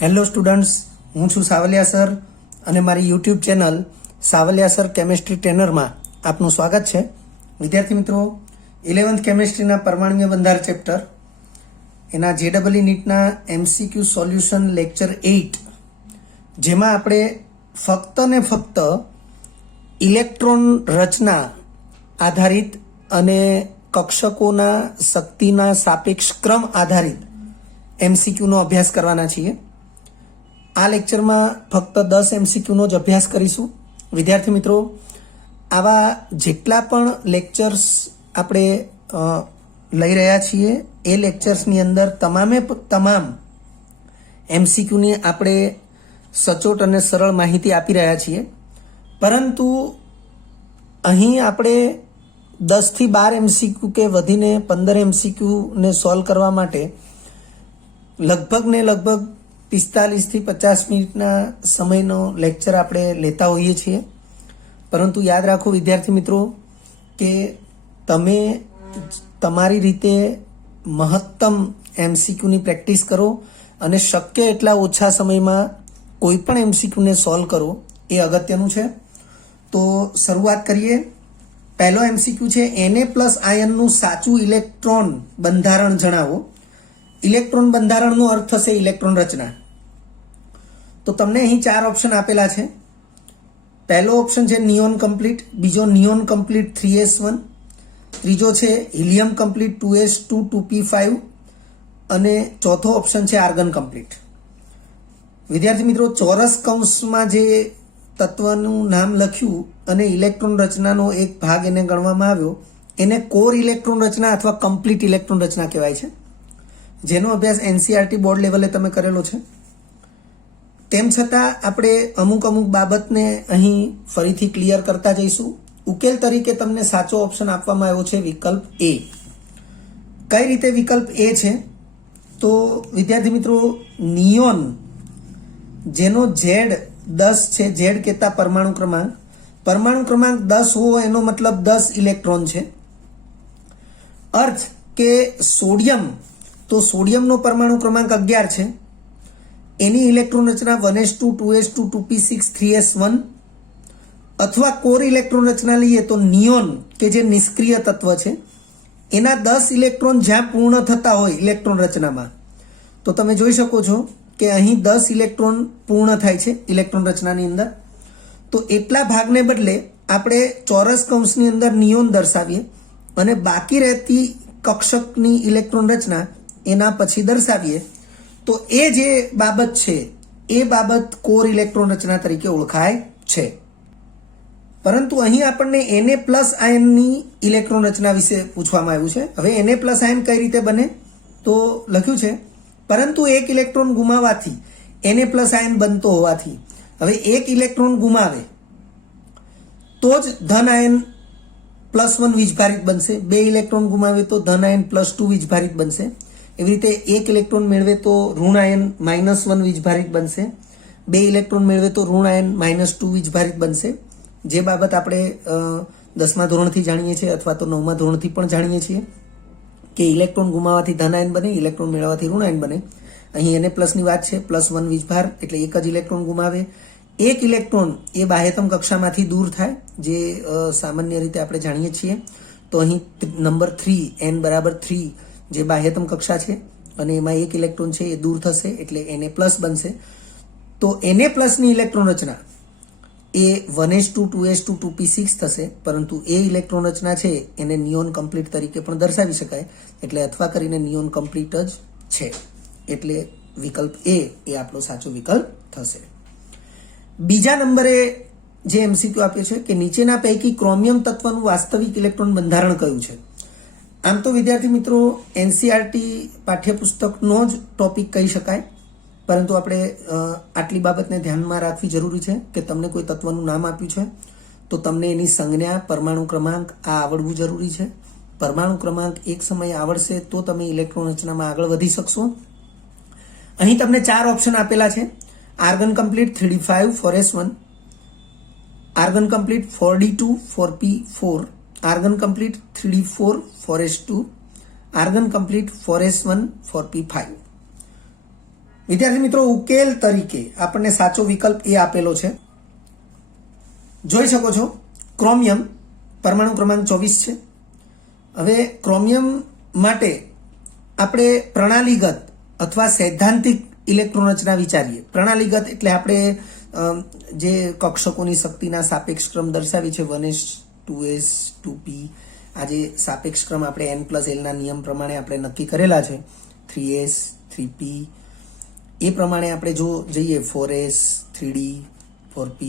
Hello students, હું છું Savaliya sir અને મારી YouTube channel Savaliya sir chemistry ટ્રેનરમાં આપનું સ્વાગત છે. વિદ્યાર્થી મિત્રો, 11th કેમેસ્ટ્રીના પરમાણ્વીય બંધાર ચેપ્ટર એના JEE નીટના MCQ સોલ્યુશન લેક્ચર 8, જેમાં આપણે ફક્ત ને ફક્ત ઇલેક્ટ્રોન રચના આધારિત અને કક્ષકોના શક્તિના સાપેક્ષ ક્રમ આધારિત MCQનો અભ્યાસ કરવાના છીએ. આ લેક્ચરમાં ફક્ત 10 MCQનો જ અભ્યાસ કરીશું. વિદ્યાર્થી મિત્રો, આવા જેટલા પણ લેક્ચર્સ આપણે લઈ રહ્યા છીએ એ લેક્ચર્સની અંદર તમામ MCQની આપણે સચોટ અને સરળ માહિતી આપી રહ્યા છીએ. પરંતુ અહીં આપણે 10 થી 12 MCQ કે વધીને 15 MCQ ને સોલ્વ કરવા માટે લગભગ 45 થી 50 મિનિટના સમયનો લેક્ચર આપણે લેતા હોઈએ છીએ. પરંતુ યાદ રાખો વિદ્યાર્થી મિત્રો કે તમે તમારી રીતે મહત્તમ MCQની પ્રેક્ટિસ કરો અને શક્ય એટલા ઓછા સમયમાં કોઈ પણ MCQને સોલ્વ કરો, એ અગત્યનું છે. તો શરૂઆત કરીએ. પહેલો MCQ છે, Na+ આયનનું સાચું ઇલેક્ટ્રોન બંધારણ જણાવો. ઇલેક્ટ્રોન બંધારણનો અર્થ થશે ઇલેક્ટ્રોન રચના. તો તમને અહીં 4 ઓપ્શન આપેલા છે. પહેલો ઓપ્શન છે નિયોન કમ્પ્લીટ, બીજો નિયોન કમ્પ્લીટ 3s1, ત્રીજો છે હિલિયમ કમ્પ્લીટ 2s2 2p5 અને ચોથો ઓપ્શન છે આર્ગન કમ્પ્લીટ. વિદ્યાર્થી મિત્રો, ચોરસ કૌંસમાં જે તત્વનું નામ લખ્યું અને ઇલેક્ટ્રોન રચનાનો એક ભાગ એને ગણવામાં આવ્યો, એને કોર ઇલેક્ટ્રોન રચના અથવા કમ્પ્લીટ ઇલેક્ટ્રોન રચના કહેવાય છે, જેનો અભ્યાસ NCERT બોર્ડ લેવલે તમે કરેલો છે. તેમ છતાં આપણે અમુક બાબતને અહીં ફરીથી ક્લિયર કરતા જઈશું. ઉકેલ તરીકે તમને સાચો ઓપ્શન આપવામાં આવ્યો છે વિકલ્પ A. કઈ રીતે વિકલ્પ A છે? તો વિદ્યાર્થી મિત્રો, નિયોન જેનો Z10 છે, Z કહેતા પરમાણુ ક્રમાંક 10 હોવો એનો મતલબ 10 ઇલેક્ટ્રોન છે. અર્થ કે સોડિયમ, તો સોડિયમનો પરમાણુ ક્રમાંક 11 છે. એની ઇલેક્ટ્રોન રચના 1s2 2s2 2p6 3s1, અથવા કોર ઇલેક્ટ્રોન રચના લઈએ તો નિયોન કે જે નિષ્ક્રિય તત્વ છે, એના 10 ઇલેક્ટ્રોન જ્યાં પૂર્ણ થતા હોય ઇલેક્ટ્રોન રચનામાં, તો તમે જોઈ શકો છો કે અહીં 10 ઇલેક્ટ્રોન પૂર્ણ થાય છે ઇલેક્ટ્રોન રચનાની અંદર. તો એટલા ભાગને બદલે આપણે ચોરસ કૌંસની અંદર નિયોન દર્શાવીએ અને બાકી રહેતી કક્ષકની ઇલેક્ટ્રોન રચના એના પછી દર્શાવીએ, તો એ જે બાબત છે એ બાબત કોર ઇલેક્ટ્રોન રચના તરીકે ઓળખાય છે. પરંતુ અહીં આપણને Na+ આયનની ઇલેક્ટ્રોન રચના વિશે પૂછવામાં આવ્યું છે. હવે Na+ આયન કઈ રીતે બને? તો લખ્યું છે, પરંતુ એક ઇલેક્ટ્રોન ગુમાવવાથી Na+ આયન બનતો હોવાથી, હવે એક ઇલેક્ટ્રોન ગુમાવે તો જ ધન આયન +1 વીજભારિત બનશે, 2 ઇલેક્ટ્રોન ગુમાવે તો ધન આયન +2 વીજભારિત બનશે. એવી રીતે એક ઇલેક્ટ્રોન મેળવે તો ઋણ આયન -1 વીજભારિત બનશે, 2 ઇલેક્ટ્રોન મેળવે તો ઋણ આયન -2 વીજભારિત બનશે. જે બાબત આપણે 10મા ધોરણથી જાણીએ છીએ અથવા તો 9મા ધોરણથી પણ જાણીએ છીએ કે ઇલેક્ટ્રોન ગુમાવવાથી ધન આયન બને, ઇલેક્ટ્રોન મેળવવાથી ઋણ આયન બને. અહીં Na+ ની વાત છે, +1 વીજભાર એટલે એક જ ઇલેક્ટ્રોન ગુમાવે. એક ઇલેક્ટ્રોન એ બાહ્યતમ કક્ષામાંથી દૂર થાય, જે સામાન્ય રીતે આપણે જાણીએ છીએ. તો અહીં નંબર 3, n = 3 જે બાહ્યતમ કક્ષા છે અને એમાં એક ઇલેક્ટ્રોન છે એ દૂર થશે એટલે Na+ બનશે. તો Na+ ની ઇલેક્ટ્રોન રચના એ 1s2 2s2 2p6 થશે. પરંતુ એ ઇલેક્ટ્રોન રચના છે એને નિયોન કમ્પ્લીટ તરીકે પણ દર્શાવી શકાય, એટલે અથવા કરીને નિયોન કમ્પ્લીટ જ છે. એટલે વિકલ્પ A એ આપણો સાચો વિકલ્પ થશે. બીજા નંબરે જે MCQ આપ્યો છે કે નીચેના પૈકી ક્રોમિયમ તત્વનું વાસ્તવિક ઇલેક્ટ્રોન બંધારણ કયું છે? આમ તો વિદ્યાર્થી મિત્રો, NCERT પાઠ્યપુસ્તકનો જ ટોપિક કહી શકાય, પરંતુ આપણે આટલી બાબતને ધ્યાનમાં રાખવી જરૂરી છે કે તમને કોઈ તત્વનું નામ આપ્યું છે તો તમને એની સંજ્ઞા, પરમાણુ ક્રમાંક આ આવડવું જરૂરી છે. પરમાણુ ક્રમાંક એક સમયે આવડશે તો તમે ઇલેક્ટ્રોન રચનામાં આગળ વધી શકશો. અહીં તમને 4 ઓપ્શન આપેલા છે. Argon complete 3d5 4s1, argon complete 4d2 4p4, argon complete 3d4 4s2, argon complete 4s1 4p5. વિદ્યાર્થી મિત્રો, ઉકેલ તરીકે આપણને સાચો વિકલ્પ એ આપેલો છે. જોઈ શકો છો, ક્રોમિયમ પરમાણુ ક્રમાંક 24 છે. હવે ક્રોમિયમ માટે આપણે પ્રણાલીગત અથવા સૈદ્ધાંતિક ઇલેક્ટ્રોન રચના વિચારીએ. પ્રણાલીગત એટલે આપણે જે કક્ષકોની શક્તિના સાપેક્ષ ક્રમ દર્શાવી છે 1s 2s 2p, આ જે સાપેક્ષ ક્રમ આપણે n+l ના નિયમ પ્રમાણે આપણે નક્કી કરેલા છે, 3s 3p, એ પ્રમાણે આપણે જો જઈએ 4s 3d 4p,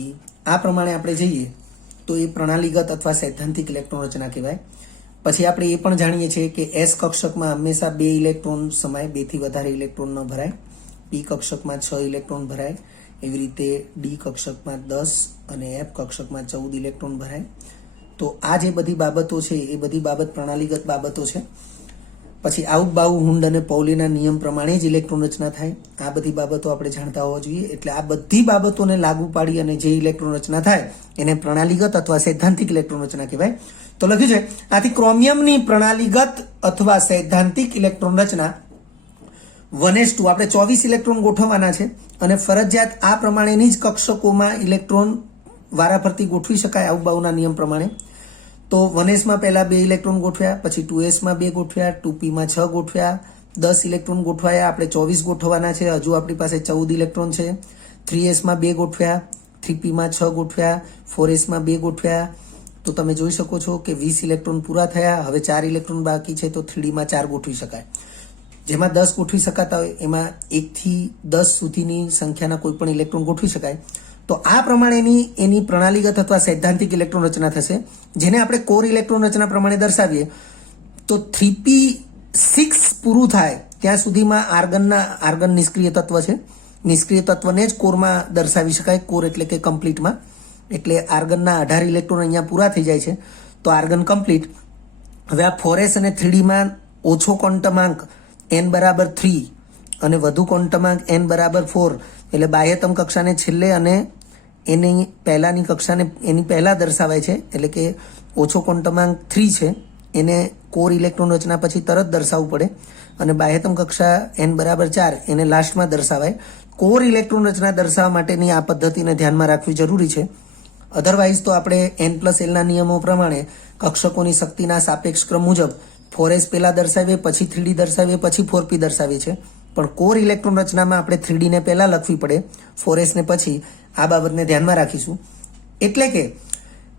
આ પ્રમાણે આપણે જઈએ તો એ પ્રણાલીગત અથવા સૈદ્ધાંતિક ઇલેક્ટ્રોન રચના કહેવાય. પછી આપણે એ પણ જાણીએ છીએ કે s કક્ષકમાં હંમેશા 2 ઇલેક્ટ્રોન સમાય, 2 થી વધારે ઇલેક્ટ્રોન ન ભરાય. p કક્ષકમાં 6 ઇલેક્ટ્રોન ભરાય. એવી રીતે d કક્ષકમાં 10 અને f કક્ષકમાં 14 ઇલેક્ટ્રોન ભરાય. તો આ જે બધી બાબતો છે એ બધી બાબત પ્રણાલીગત બાબતો છે. પછી આઉટબાઉ હુન્ડ અને પૌલીના નિયમ પ્રમાણે જ ઇલેક્ટ્રોન રચના થાય. આ બધી બાબતો આપણે જાણતા હોવા જોઈએ. એટલે આ બધી બાબતોને લાગુ પાડી અને જે ઇલેક્ટ્રોન રચના થાય એને પ્રણાલીગત અથવા સૈદ્ધાંતિક ઇલેક્ટ્રોન રચના કહેવાય. તો લખ્યું છે આથી ક્રોમિયમની પ્રણાલીગત અથવા સૈદ્ધાંતિક ઇલેક્ટ્રોન રચના 1s2, આપણે 24 ઇલેક્ટ્રોન ગોઠવવાના છે અને ફરજિયાત આ પ્રમાણેની જ કક્ષકોમાં ઇલેક્ટ્રોન વારાફરતી ગોઠવી શકાય આઉટબાઉના નિયમ પ્રમાણે. તો 1s માં પહેલા 2 ઇલેક્ટ્રોન ગોઠવ્યા, પછી 2s માં 2 ગોઠવ્યા, 2p માં 6 ગોઠવ્યા, 10 ઇલેક્ટ્રોન ગોઠવાયા, આપણે 24 ગોઠવવાના છે, હજુ આપણી પાસે 14 ઇલેક્ટ્રોન છે. 3s માં 2 ગોઠવ્યા, 3p માં 6 ગોઠવ્યા, 4s માં 2 ગોઠવ્યા. તો તમે જોઈ શકો છો કે 20 ઇલેક્ટ્રોન પૂરા થયા. હવે 4 ઇલેક્ટ્રોન બાકી છે, તો 3d માં 4 ગોઠવી શકાય. જેમાં 10 ગોઠવી શકાતા હોય એમાં 1 થી 10 સુધીની સંખ્યાના કોઈ પણ ઇલેક્ટ્રોન ગોઠવી શકાય. તો આ પ્રમાણેની એની પ્રણાલીગત અથવા સૈદ્ધાંતિક ઇલેક્ટ્રોન રચના થશે, જેને આપણે કોર ઇલેક્ટ્રોન રચના પ્રમાણે દર્શાવીએ તો 3p6 પૂરું થાય ત્યાં સુધીમાં આર્ગન નિષ્ક્રિય તત્વ છે. નિષ્ક્રિય તત્વને જ કોરમાં દર્શાવી શકાય, કોર એટલે કે કમ્પ્લીટમાં. એટલે આર્ગનના 18 ઇલેક્ટ્રોન અહીંયા પૂરા થઈ જાય છે, તો આર્ગન કમ્પ્લીટ. હવે આ 4s અને 3d માં ઓછો ક્વોન્ટમાંક n બરાબર 3 અને વધુ ક્વોન્ટમાંક n બરાબર 4, એટલે બાહ્યતમ કક્ષાને છેલ્લે અને એની પહેલાની કક્ષાને એની પહેલા દર્શાવાય છે. એટલે કે ઓછો ક્વોન્ટમાંક 3 છે એને કોર ઇલેક્ટ્રોન રચના પછી તરત દર્શાવવું પડે, અને બાહ્યતમ કક્ષા n બરાબર 4 એને લાસ્ટમાં દર્શાવાય. કોર ઇલેક્ટ્રોન રચના દર્શાવવા માટેની આ પદ્ધતિને ધ્યાનમાં રાખવી જરૂરી છે. અધરવાઇઝ તો આપણે n+l ના નિયમો પ્રમાણે કક્ષકોની શક્તિના સાપેક્ષ ક્રમ મુજબ 4s પહેલા દર્શાવીએ, પછી 3d દર્શાવીએ, પછી 4p દર્શાવીએ છે. પણ કોર ઇલેક્ટ્રોન રચનામાં આપણે 3d ને પહેલા લખવી પડે, 4s ને પછી. આ બાબતને ધ્યાનમાં રાખીશું. એટલે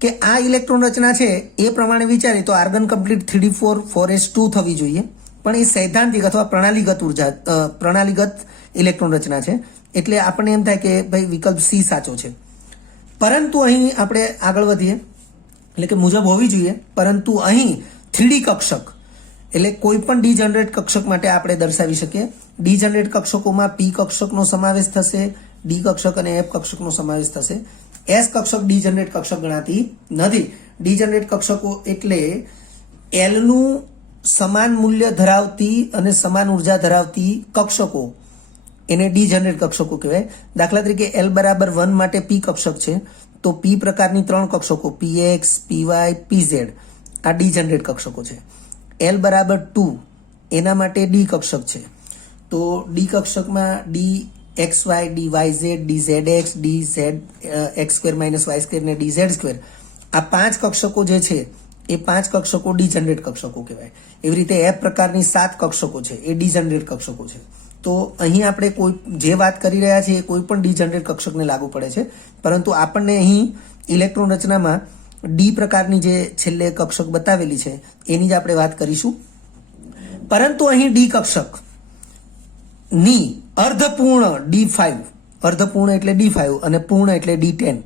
કે આ ઇલેક્ટ્રોન રચના છે એ પ્રમાણે વિચારીએ તો આર્ગન કમ્પ્લીટ 3d4 4s2 થવી જોઈએ. પણ એ સૈદ્ધાંતિક અથવા પ્રણાલીગત ઇલેક્ટ્રોન રચના છે, એટલે આપણને એમ થાય કે ભાઈ વિકલ્પ સી સાચો છે. પરંતુ અહીં આપણે આગળ વધીએ, એટલે કે મુજબ હોવી જોઈએ. પરંતુ અહીં 3d કક્ષક એટલે કોઈ પણ ડીજનરેટ કક્ષક માટે આપણે દર્શાવી શકીએ. ડીજનરેટ કક્ષકોમાં p કક્ષકનો સમાવેશ થશે, d કક્ષક અને f કક્ષકનો સમાવેશ થશે. s કક્ષક ડીજનરેટ કક્ષક ગણાતી નથી. ડીજનરેટ કક્ષકો એટલે l નું સમાન મૂલ્ય ધરાવતી અને સમાન ઉર્જા ધરાવતી કક્ષકો, એને ડીજનરેટ કક્ષકો કહેવાય. દાખલા તરીકે l બરાબર 1 માટે p કક્ષક છે, તો p પ્રકારની 3 કક્ષકો px py pz આ ડીજનરેટ કક્ષકો છે. l બરાબર 2 એના માટે d કક્ષક છે, તો d કક્ષકમાં dxy dyz dzx dzx² - y² ને dz² આ 5 કક્ષકો જે છે એ 5 કક્ષકો ડીજનરેટ કક્ષકો કહેવાય. એવી રીતે f પ્રકારની 7 કક્ષકો છે એ ડીજનરેટ કક્ષકો છે. તો અહીં આપણે કોઈ જે વાત કરી રહ્યા છીએ એ કોઈ પણ ડીજનરેટ કક્ષકને લાગુ પડે છે. પરંતુ આપણને અહીં ઇલેક્ટ્રોન રચનામાં ડી પ્રકારની જે છેલ્લે કક્ષક બતાવેલી છે એની જ આપણે વાત કરીશું. પરંતુ અહીં ડી કક્ષક ની અર્ધપૂર્ણ D5, અર્ધપૂર્ણ એટલે D5 અને પૂર્ણ એટલે D10,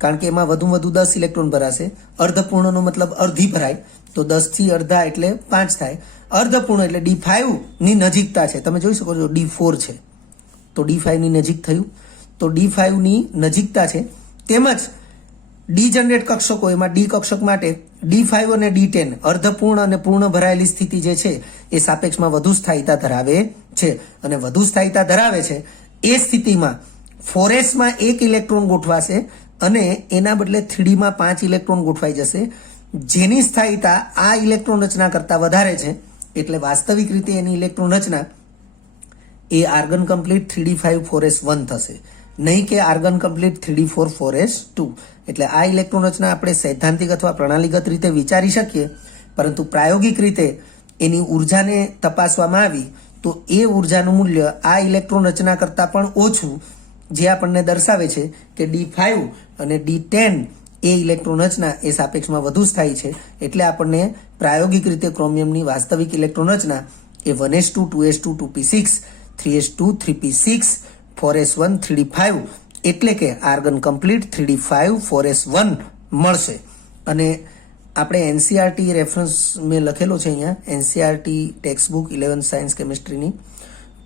કારણ કે એમાં વધુ 10 ઇલેક્ટ્રોન ભરાશે. અર્ધપૂર્ણનો મતલબ અડધી ભરાય, તો 10 થી અડધા એટલે 5 થાય. અર્ધપૂર્ણ એટલે D5 ની નજીકતા છે. તમે જોઈ શકો છો D4 છે, તો D5 ની નજીક થયું. તો D5 ની નજીકતા છે. તેમજ ડીજનરેટ કક્ષકો એમાં ડી કક્ષક માટે D5 અને D10 અર્ધપૂર્ણ અને પૂર્ણ ભરાયેલી સ્થિતિ જે છે એ સાપેક્ષમાં વધુ સ્થાયીતા ધરાવે છે. અને વધુ સ્થાયીતા ધરાવે છે એ સ્થિતિમાં 4s માં 1 ઇલેક્ટ્રોન ગોઠવાશે અને એના બદલે 3d માં 5 ઇલેક્ટ્રોન ગોઠવાઈ જશે, જેની સ્થાયીતા આ ઇલેક્ટ્રોન રચના કરતા વધારે છે. એટલે વાસ્તવિક રીતે એની ઇલેક્ટ્રોન રચના એ આર્ગન કમ્પ્લીટ 3d5 4s1 થશે, નહીં કે આર્ગન કમ્પ્લીટ 3d4 4s2. એટલે આ ઇલેક્ટ્રોન રચના આપણે સૈદ્ધાંતિક અથવા પ્રણાલીગત રીતે વિચારી શકીએ, પરંતુ પ્રાયોગિક રીતે એની ઉર્જાને તપાસવામાં આવી તો એ ઉર્જાનું મૂલ્ય આ ઇલેક્ટ્રોન રચના કરતાં પણ ઓછું, જે આપણને દર્શાવે છે કે D5 અને D10 એ ઇલેક્ટ્રોન રચના એ સાપેક્ષમાં વધુ સ્થાયી છે. એટલે આપણને પ્રાયોગિક રીતે ક્રોમિયમની વાસ્તવિક ઇલેક્ટ્રોન રચના એ 1s2 2s2 2p6 3s2 3p6 4s1 3d5 એટલે કે આર્ગન કમ્પ્લીટ 3d5 4s1 મળશે. અને આપણે એનસીઆરટી રેફરન્સ મેં લખેલો છે અહીંયા, NCERT text book 11th science કેમિસ્ટ્રીની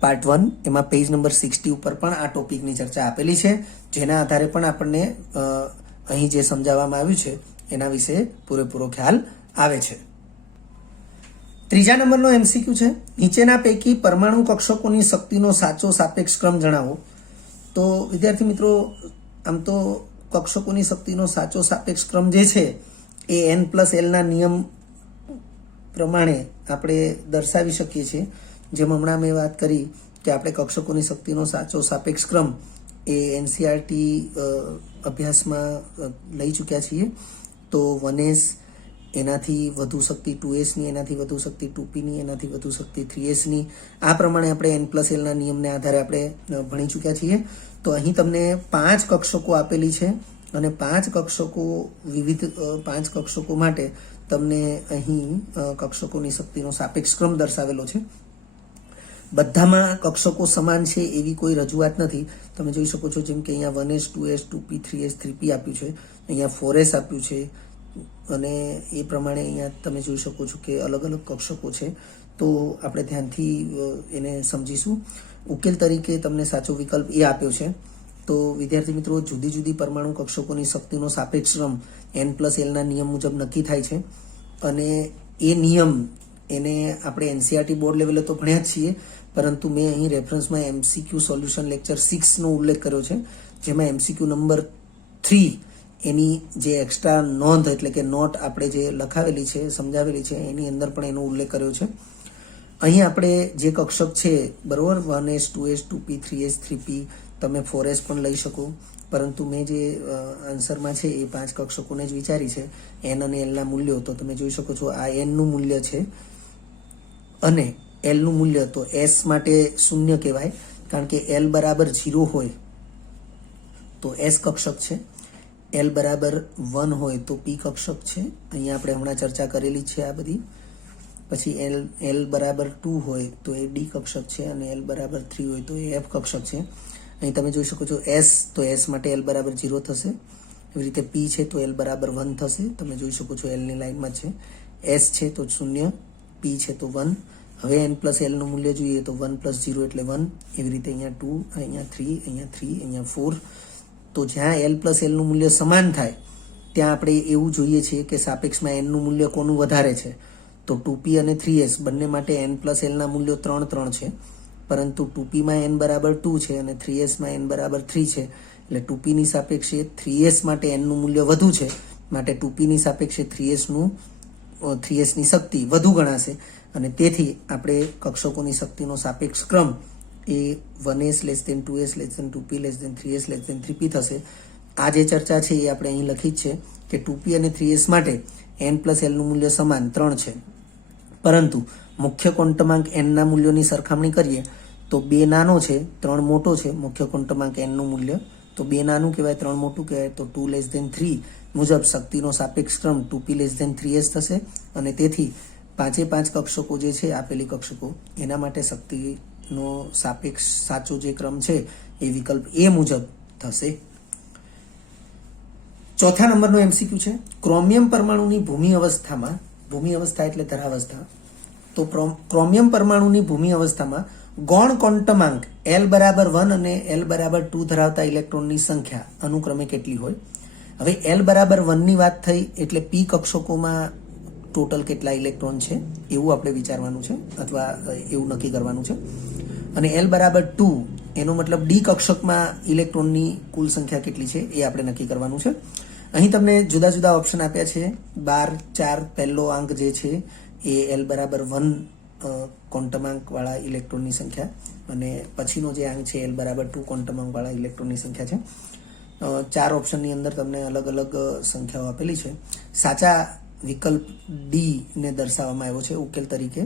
પાર્ટ 1, એમાં પેજ નંબર 60 ઉપર પણ આ ટોપિકની ચર્ચા આપેલી છે, જેના આધારે પણ આપણને અહીં જે સમજાવવામાં આવ્યું છે એના વિશે પૂરેપૂરો ખ્યાલ આવે છે. ત્રીજા નંબરનો એમસીક્યુ છે, નીચેના પૈકી પરમાણુ કક્ષકોની શક્તિનો સાચો સાપેક્ષ ક્રમ જણાવો. તો વિદ્યાર્થી મિત્રો, આમ તો કક્ષકોની શક્તિનો સાચો સાપેક્ષ ક્રમ જે છે એ N+L ના નિયમ પ્રમાણે આપણે દર્શાવી શકીએ છીએ. જેમ હમણાં મેં વાત કરી કે આપણે કક્ષકોની શક્તિનો સાચો સાપેક્ષ ક્રમ એ એનસીઆરટી અભ્યાસમાં લઈ ચૂક્યા છીએ. તો 1s એનાથી વધુ શક્તિ 2sની, એનાથી વધુ શક્તિ 2pની, એનાથી વધુ શક્તિ 3sની, આ પ્રમાણે આપણે N+L ના નિયમને આધારે આપણે ભણી ચૂક્યા છીએ. તો અહીં તમને 5 કક્ષકો આપેલી છે અને 5 કક્ષકો વિવિધ 5 કક્ષકો માટે તમને અહીં કક્ષકોની શક્તિનો સાપેક્ષ ક્રમ દર્શાવેલો છે. બધામાં કક્ષકો સમાન છે એવી કોઈ રજૂઆત નથી. તમે જોઈ શકો છો, જેમ કે અહીંયા 1s 2s 2p 3s 3p આપ્યું છે, અહીંયા 4s આપ્યું છે, અને એ પ્રમાણે અહીંયા તમે જોઈ શકો છો કે અલગ અલગ કક્ષકો છે. તો આપણે ધ્યાનથી એને સમજીશું. ઉકેલ તરીકે તમને સાચો વિકલ્પ એ આપ્યો છે. તો વિદ્યાર્થી મિત્રો, જુદી જુદી પરમાણુ કક્ષકોની શક્તિનો સાપેક્ષ ક્રમ N+L ના નિયમ મુજબ નક્કી થાય છે, અને એ નિયમ એને આપણે એનસીઆરટી બોર્ડ લેવલે તો ભણ્યા જ છીએ, પરંતુ મેં અહીં રેફરન્સમાં એમસીક્યુ સોલ્યુશન લેક્ચર 6 નો ઉલ્લેખ કર્યો છે, જેમાં એમસીક્યુ નંબર 3 એની જે એક્સ્ટ્રા નોંધ એટલે કે નોટ આપણે જે લખાવેલી છે, સમજાવેલી છે, એની અંદર પણ એનો ઉલ્લેખ કર્યો છે. અહીં આપણે જે કક્ષક છે બરોબર, 1s 2s 2p 3s 3p, તમે 4s પણ લઈ શકો, પરંતુ મેં જે આન્સરમાં છે એ 5 કક્ષકોને જ વિચારી છે, n અને l ના મૂલ્યો. તો તમે જોઈ શકો છો આ n નું મૂલ્ય છે અને l નું મૂલ્ય, તો s માટે 0 કહેવાય, કારણ કે l બરાબર 0 હોય તો s કક્ષક છે, l બરાબર 1 હોય તો p કક્ષક છે. અહીંયા આપણે હમણાં ચર્ચા કરેલી છે આ બધી. પછી l બરાબર 2 હોય તો એ d કક્ષક છે, અને l બરાબર 3 હોય તો એ f કક્ષક છે. અહીં તમે જોઈ શકો છો s, તો s માટે l બરાબર 0 થશે. એવી રીતે p છે તો l બરાબર 1 થશે. તમે જોઈ શકો છો l ની લાઈનમાં છે. s છે તો 0, p છે તો 1. હવે N+L નું મૂલ્ય જોઈએ તો 1 + 0 એટલે 1. એવી રીતે અહીંયા 2, અહીંયા 3, અહીંયા 3, અહીંયા 4. તો જ્યાં L+L નું મૂલ્ય સમાન થાય ત્યાં આપણે એવું જોઈએ છીએ કે સાપેક્ષમાં n નું મૂલ્ય કોનું વધારે છે. તો 2p અને 3s બંને માટે N+L ના મૂલ્યો 3 3 છે, પરંતુ 2p માં n બરાબર 2 છે અને 3s માં n બરાબર 3 છે. એટલે 2p ની સાપેક્ષે 3s માટે n નું મૂલ્ય વધુ છે, માટે 2p ની સાપેક્ષે 3s ની શક્તિ વધુ ગણાશે, અને તેથી આપણે કક્ષકોની શક્તિનો સાપેક્ષ ક્રમ એ 1s < 2s < 2p < 3s < 3p થશે. આ જે ચર્ચા છે એ આપણે અહીં લખી જ છે કે 2p અને 3s માટે N+L નું મૂલ્ય સમાન 3 છે, પરંતુ મુખ્ય ક્વોન્ટમાંક n ના મૂલ્યોની સરખામણી કરીએ તો 2 નાનો છે, 3 મોટો છે. મુખ્ય ક્વોન્ટમાંક n નું મૂલ્ય તો 2 નાનું કહેવાય, 3 મોટું કહેવાય. તો 2 < 3 મુજબ શક્તિનો સાપેક્ષ ક્રમ 2p < 3s થશે, અને તેથી 5 કક્ષકો જે છે આપેલી કક્ષકો એના માટે શક્તિનો સાપેક્ષ સાચો જે ક્રમ છે એ વિકલ્પ એ મુજબ થશે. ચોથા નંબરનો એમસીક્યુ છે, ક્રોમિયમ પરમાણુની ભૂમિ અવસ્થા એટલે ધરાવસ્થા. તો ક્રોમિયમ પરમાણુની ભૂમિ અવસ્થામાં ગૌણ ક્વોન્ટમાંક l બરાબર 1 અને l બરાબર 2 ધરાવતા ઇલેક્ટ્રોનની સંખ્યા અનુક્રમે કેટલી હોય. હવે l બરાબર 1 ની વાત થઈ એટલે p કક્ષકોમાં ટોટલ કેટલા ઇલેક્ટ્રોન છે એવું આપણે વિચારવાનું છે, અથવા એવું નક્કી કરવાનું છે. અને l બરાબર 2 એનો મતલબ d કક્ષકમાં ઇલેક્ટ્રોનની કુલ સંખ્યા કેટલી છે એ આપણે નક્કી કરવાનું છે. અહીં તમને જુદા જુદા ઓપ્શન આપ્યા છે. 12 4 પહેલો આંક જે છે એ l બરાબર 1 ક્વોન્ટમાંકવાળા ઇલેક્ટ્રોનની સંખ્યા અને પછીનો જે આંક છે L બરાબર 2 ક્વોન્ટમાંકવાળા ઇલેક્ટ્રોનની સંખ્યા છે. 4 ઓપ્શનની અંદર તમને અલગ અલગ સંખ્યાઓ આપેલી છે. સાચા વિકલ્પ ડી ને દર્શાવવામાં આવ્યો છે ઉકેલ તરીકે.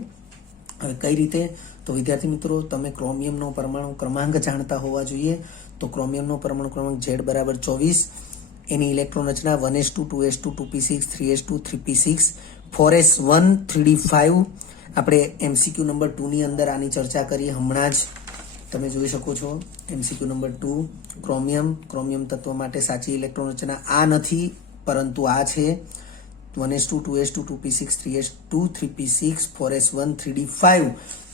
હવે કઈ રીતે? તો વિદ્યાર્થી મિત્રો, તમે ક્રોમિયમનો પરમાણુ ક્રમાંક જાણતા હોવા જોઈએ. તો ક્રોમિયમનો પરમાણુ ક્રમાંક Z બરાબર 24, એની ઇલેક્ટ્રોન રચના 1s2 2s2 2p6 3s2 3p6 4s1 3d5. આપણે MCQ નંબર 2 ની અંદર આની ચર્ચા કરી હમણાં જ. તમે જોઈ શકો છો MCQ નંબર 2, ક્રોમિયમ તત્વ માટે સાચી ઇલેક્ટ્રોન રચના આ નથી, પરંતુ આ છે 1s2 2s2 2p6 3s2 3p6 4s1 3d5.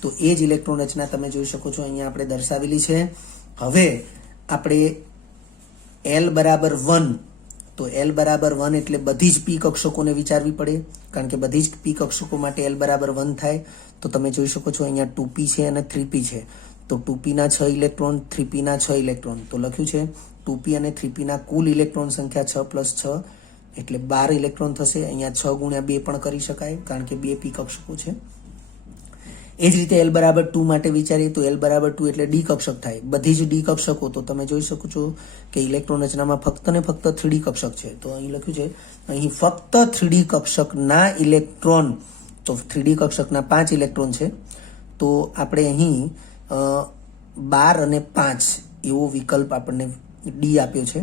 તો એ જ ઇલેક્ટ્રોન રચના તમે જોઈ શકો છો અહીંયા આપણે દર્શાવેલી છે. હવે આપણે L બરાબર 1, તો L બરાબર 1 એટલે બધી જ p કક્ષકોને વિચારવી પડે, કારણ કે બધી જ p કક્ષકો માટે L બરાબર 1 થાય. તો તમે જોઈ શકો છો અહીંયા 2p છે અને 3p છે. તો 2p ના 6 ઇલેક્ટ્રોન, 3p ના 6 ઇલેક્ટ્રોન. તો લખ્યું છે 2p અને 3p ના કુલ ઇલેક્ટ્રોન સંખ્યા 6 + 6 એટલે 12 ઇલેક્ટ્રોન થશે. અહીંયા 6 × 2 પણ કરી શકાય, કારણ કે 2 p કક્ષકો છે. એ જ રીતે L બરાબર 2 માટે વિચારીએ તો L બરાબર 2 એટલે ડી કક્ષક થાય. બધી જ ડી કક્ષકો, તો તમે જોઈ શકો છો કે ઇલેક્ટ્રોન રચનામાં ફક્ત ને ફક્ત 3D કક્ષક છે. તો અહીં લખ્યું છે અહીં ફક્ત 3D કક્ષકના ઇલેક્ટ્રોન, તો 3D કક્ષકના 5 ઇલેક્ટ્રોન છે. તો આપણે અહીં 12 અને 5 એવો વિકલ્પ આપણને ડી આપ્યો છે.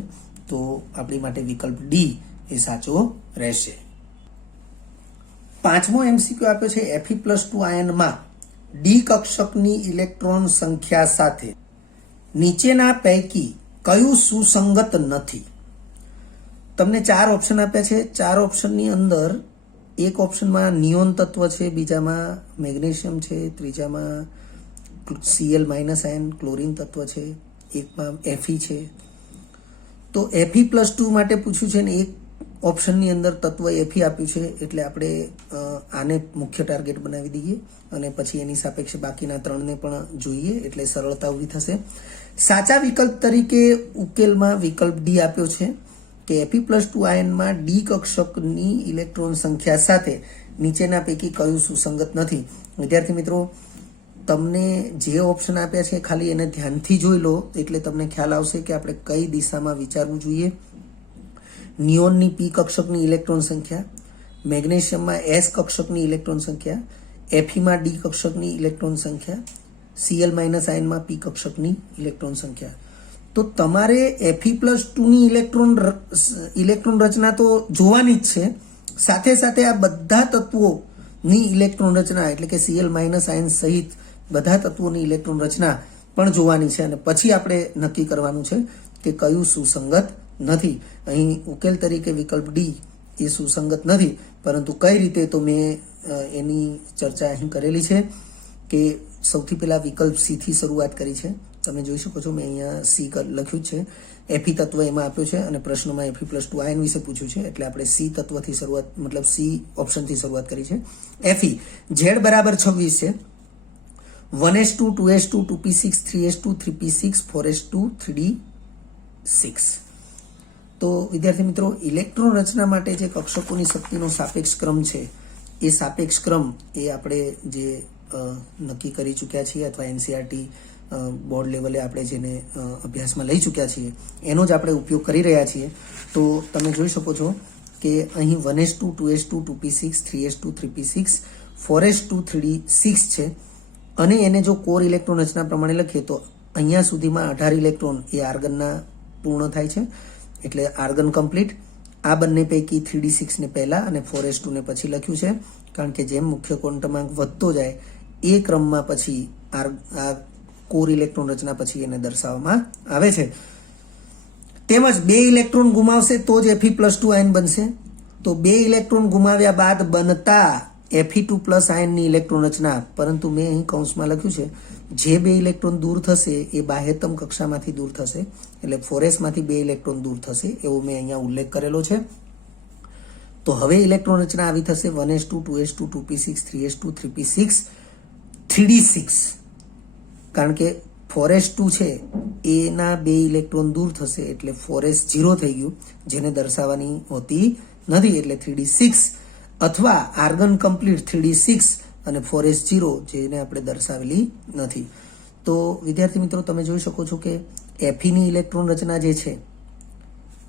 તો આપણી માટે વિકલ્પ ડી એ સાચો રહેશે. 5મો MCQ આપ્યો છે Fe+2 આયનમાં ડી કક્ષકની ઇલેક્ટ્રોન સંખ્યા સાથે નીચેના પૈકી કયું સુસંગત નથી? તમને 4 ઓપ્શન આપ્યા છે. 4 ઓપ્શનની અંદર એક ઓપ્શનમાં નિયોન તત્વ છે, બીજામાં મેગ્નેશિયમ છે, ત્રીજામાં Cl- આયન ક્લોરીન તત્વ છે, એકમાં Fe છે. તો Fe+2 માટે પૂછ્યું છે ને એક ઓપ્શનની અંદર તત્વ Fe આપ્યું છે, એટલે આપણે આને મુખ્ય ટાર્ગેટ બનાવી દઈએ અને પછી એની સાપેક્ષે બાકીના 3ને પણ જોઈએ, એટલે સરળતા ઊભી થશે. સાચા વિકલ્પ તરીકે ઉકેલમાં વિકલ્પ ડી આપ્યો છે કે Fe+2 આયનમાં ડી કક્ષકની ઇલેક્ટ્રોન સંખ્યા સાથે નીચેના પૈકી કયું સુસંગત નથી. વિદ્યાર્થી મિત્રો, તમને જે ઓપ્શન આપ્યા છે ખાલી એને ધ્યાનથી જોઈ લો, એટલે તમને ખ્યાલ આવશે કે આપણે કઈ દિશામાં વિચારવું જોઈએ. નિયોનની p કક્ષકની ઇલેક્ટ્રોન સંખ્યા, મેગ્નેશિયમમાં s કક્ષકની ઇલેક્ટ્રોન સંખ્યા, Feમાં d કક્ષકની ઇલેક્ટ્રોન સંખ્યા, Cl- આયનમાં p કક્ષકની ઇલેક્ટ્રોન સંખ્યા. તો તમારે Fe+2ની ઇલેક્ટ્રોન રચના તો જોવાની જ છે, સાથે સાથે આ બધા તત્વોની ઇલેક્ટ્રોન રચના એટલે કે Cl- આયન સહિત બધા તત્વોની ઇલેક્ટ્રોન રચના પણ જોવાની છે, અને પછી આપણે નક્કી કરવાનું છે કે કયું સુસંગત નથી. અહીં ઉકેલ તરીકે વિકલ્પ ડી એ સુસંગત નથી, પરંતુ કઈ રીતે તો મેં એની ચર્ચા અહીં કરેલી છે કે સૌથી પહેલા વિકલ્પ સી થી શરૂઆત કરી છે. તમે જોઈ શકો છો મેં અહીંયા સી લખ્યું છે. Fe તત્વ એમાં આપ્યો છે અને પ્રશ્નમાં Fe+2 આયન વિશે પૂછ્યું છે, એટલે આપણે સી તત્વથી શરૂઆત, મતલબ સી ઓપ્શનથી શરૂઆત કરી છે. Fe Z બરાબર 26 છે, 1s2 2s2 2p6 3s2 3p6 4s2 3d6. તો વિદ્યાર્થી મિત્રો, ઇલેક્ટ્રોન રચના માટે જે કક્ષકોની શક્તિનો સાપેક્ષ ક્રમ છે, એ સાપેક્ષ ક્રમ એ આપણે જે નક્કી કરી ચૂક્યા છીએ, અથવા NCERT બોર્ડ લેવલે આપણે જેને અભ્યાસમાં લઈ ચૂક્યા છીએ એનો જ આપણે ઉપયોગ કરી રહ્યા છીએ. તો તમે જોઈ શકો છો કે અહીં 1s2 2s2 2p6 3s2 3p6 4s2 3d6 છે, અને એને જો કોર ઇલેક્ટ્રોન રચના પ્રમાણે લખીએ તો અહીંયા સુધીમાં 18 ઇલેક્ટ્રોન એ આર્ગનના પૂર્ણ થાય છે, એટલે આર્ગન કમ્પ્લીટ. આ બંને પૈકી 3d6 ને પહેલા અને 4s2 ને પછી લખ્યું છે, કારણ કે જેમ મુખ્ય ક્વોન્ટમાંક વધતો જાય એ ક્રમમાં પછી આ કોર ઇલેક્ટ્રોન રચના પછી એને દર્શાવવામાં આવે છે. તેમજ 2 ઇલેક્ટ્રોન ગુમાવશે તો જ Fe+2 આયન બનશે. તો 2 ઇલેક્ટ્રોન ગુમાવ્યા બાદ બનતા Fe2+ આયનની ઇલેક્ટ્રોન રચના, પરંતુ મેં અહીં કૌંસમાં લખ્યું છે જે 2 ઇલેક્ટ્રોન દૂર થશે એ બાહ્યતમ કક્ષામાંથી દૂર થશે, એટલે 4s માંથી 2 ઇલેક્ટ્રોન દૂર થશે, એવો મેં અહીંયા ઉલ્લેખ કરેલો છે. તો હવે ઇલેક્ટ્રોન રચના આવી થશે 1s2 2s2 2p6 3s2 3p6 3d6, કારણ કે 4s2 છે એના 2 ઇલેક્ટ્રોન દૂર થશે, એટલે 4s 0 થઈ ગયું, જેને દર્શાવવાની હોતી નથી, એટલે 3d6 અથવા આર્ગન કમ્પ્લીટ 3d6 અને 4s0 જેને આપણે દર્શાવેલી નથી. તો વિદ્યાર્થી મિત્રો તમે જોઈ શકો છો કે Feની ઇલેક્ટ્રોન રચના જે છે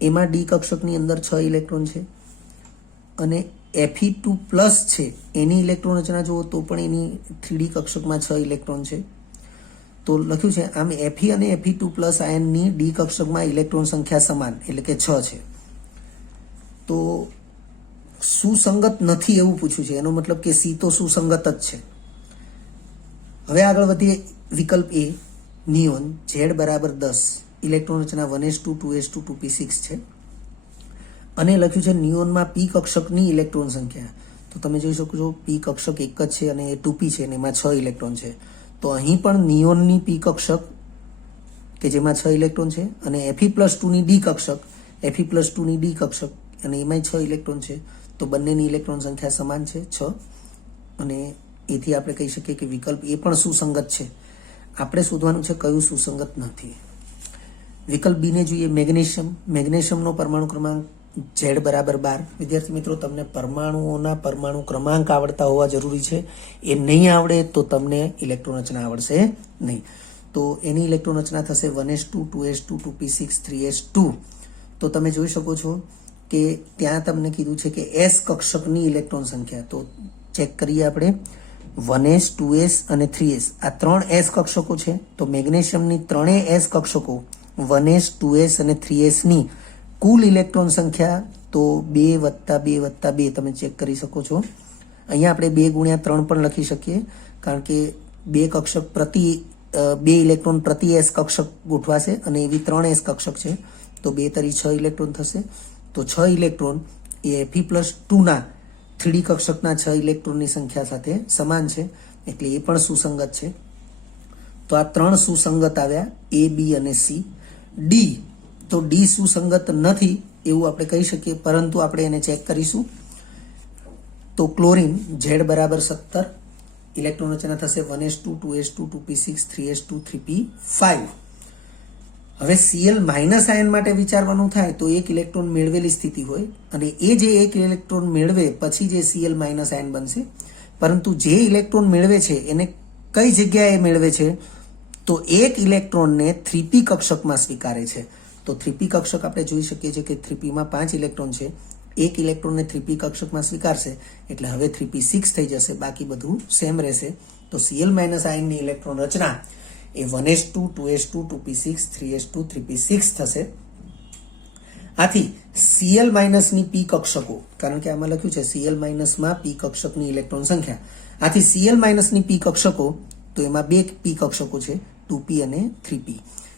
એમાં ડી કક્ષકની અંદર 6 ઇલેક્ટ્રોન છે અને Fe2+ છે એની ઇલેક્ટ્રોન રચના જુઓ તો પણ એની 3D કક્ષકમાં 6 ઇલેક્ટ્રોન છે. તો લખ્યું છે આમ Fe અને Fe2+ આયનની ડી કક્ષકમાં ઇલેક્ટ્રોન સંખ્યા સમાન એટલે કે 6 છે. તો સુસંગત નથી એવું પૂછ્યું છે, એનો મતલબ કે સી તો સુસંગત જ છે. હવે આગળ વધીએ. વિકલ્પ એ નિયોન Z બરાબર 10 ઇલેક્ટ્રોન રચના 1s2 2s2 2p6 છે અને લખ્યું છે નિયોનમાં પી કક્ષકની ઇલેક્ટ્રોન સંખ્યા. તો તમે જોઈ શકો છો પી કક્ષક એક જ છે અને એ 2p છે અને એમાં 6 ઇલેક્ટ્રોન છે. તો અહીં પણ નિયોનની પી કક્ષક કે જેમાં 6 ઇલેક્ટ્રોન છે અને Fe+2ની ડી કક્ષક Fe+2ની ડી કક્ષક અને એમાંય 6 ઇલેક્ટ્રોન છે. તો બંનેની ઇલેક્ટ્રોન સંખ્યા સમાન છે 6 અને એથી આપણે કહી શકીએ કે વિકલ્પ એ પણ સુસંગત છે. આપણે શોધવાનું છે કયું સુસંગત નથી. વિકલ્પ બીને જોઈએ. મેગ્નેશિયમનો પરમાણુ ક્રમાંક Z બરાબર 12. વિદ્યાર્થી મિત્રો તમને પરમાણુઓના પરમાણુ ક્રમાંક આવડતા હોવા જરૂરી છે. એ નહીં આવડે તો તમને ઇલેક્ટ્રોન રચના આવડશે નહીં. તો એની ઇલેક્ટ્રોન રચના થશે 1s2 2s2 2p6 3s2. તો તમે જોઈ શકો છો કે ત્યાં તમને કીધું છે કે S કક્ષકની ઇલેક્ટ્રોન સંખ્યા. તો ચેક કરીએ આપણે 1s 2s અને 3s આ 3s કક્ષકો છે. તો મેગ્નેશિયમની ત્રણેય S કક્ષકો 1s 2s અને 3s ની કુલ ઇલેક્ટ્રોન સંખ્યા તો 2 + 2 + 2 તમે ચેક કરી શકો છો. અહીંયા આપણે 2 × 3 પણ લખી શકીએ કારણ કે 2 કક્ષક પ્રતિ 2 ઇલેક્ટ્રોન પ્રતિ S કક્ષક ગોઠવાશે અને એવી 3s કક્ષક છે. તો 2 તરી 6 ઇલેક્ટ્રોન થશે. તો 6 ઇલેક્ટ્રોન એ Fe+2ના 3D કક્ષકના 6 ઇલેક્ટ્રોનની સંખ્યા સાથે સમાન છે એટલે એ પણ સુસંગત છે. તો આ 3 સુસંગત આવ્યા A, B અને C. ડી તો ડી સુસંગત નથી એવું આપણે કહી શકીએ, પરંતુ આપણે એને ચેક કરીશું. તો ક્લોરીન Z બરાબર 17 ઇલેક્ટ્રોન રચના થશે 1s2 2s2 2p6 3s2 3p5. હવે Cl આયન માટે વિચારવાનું થાય તો એક ઇલેક્ટ્રોન મેળવેલી સ્થિતિ હોય અને એ જે એક ઇલેક્ટ્રોન મેળવે પછી જે Cl આયન બનશે, પરંતુ જે ઇલેક્ટ્રોન મેળવે છે એને કઈ જગ્યાએ મેળવે છે તો એક ઇલેક્ટ્રોનને 3p કક્ષકમાં સ્વીકારે છે. તો 3p કક્ષક આપણે જોઈ શકીએ છીએ કે 3pમાં 5 ઇલેક્ટ્રોન છે. એક ઇલેક્ટ્રોનને 3p કક્ષકમાં સ્વીકારશે એટલે હવે 3p6 થઈ જશે, બાકી બધું સેમ રહેશે. તો Cl આયનની ઇલેક્ટ્રોન રચના એ 1s2 2s2 2p6 3s2 3p6 થશે. આથી Cl- ની p કક્ષકો, કારણ કે આમાં લખ્યું છે Cl- માં p કક્ષકની ઇલેક્ટ્રોન સંખ્યા. આથી Cl- ની p કક્ષકો તો એમાં 2 p કક્ષકો છે 2p અને 3p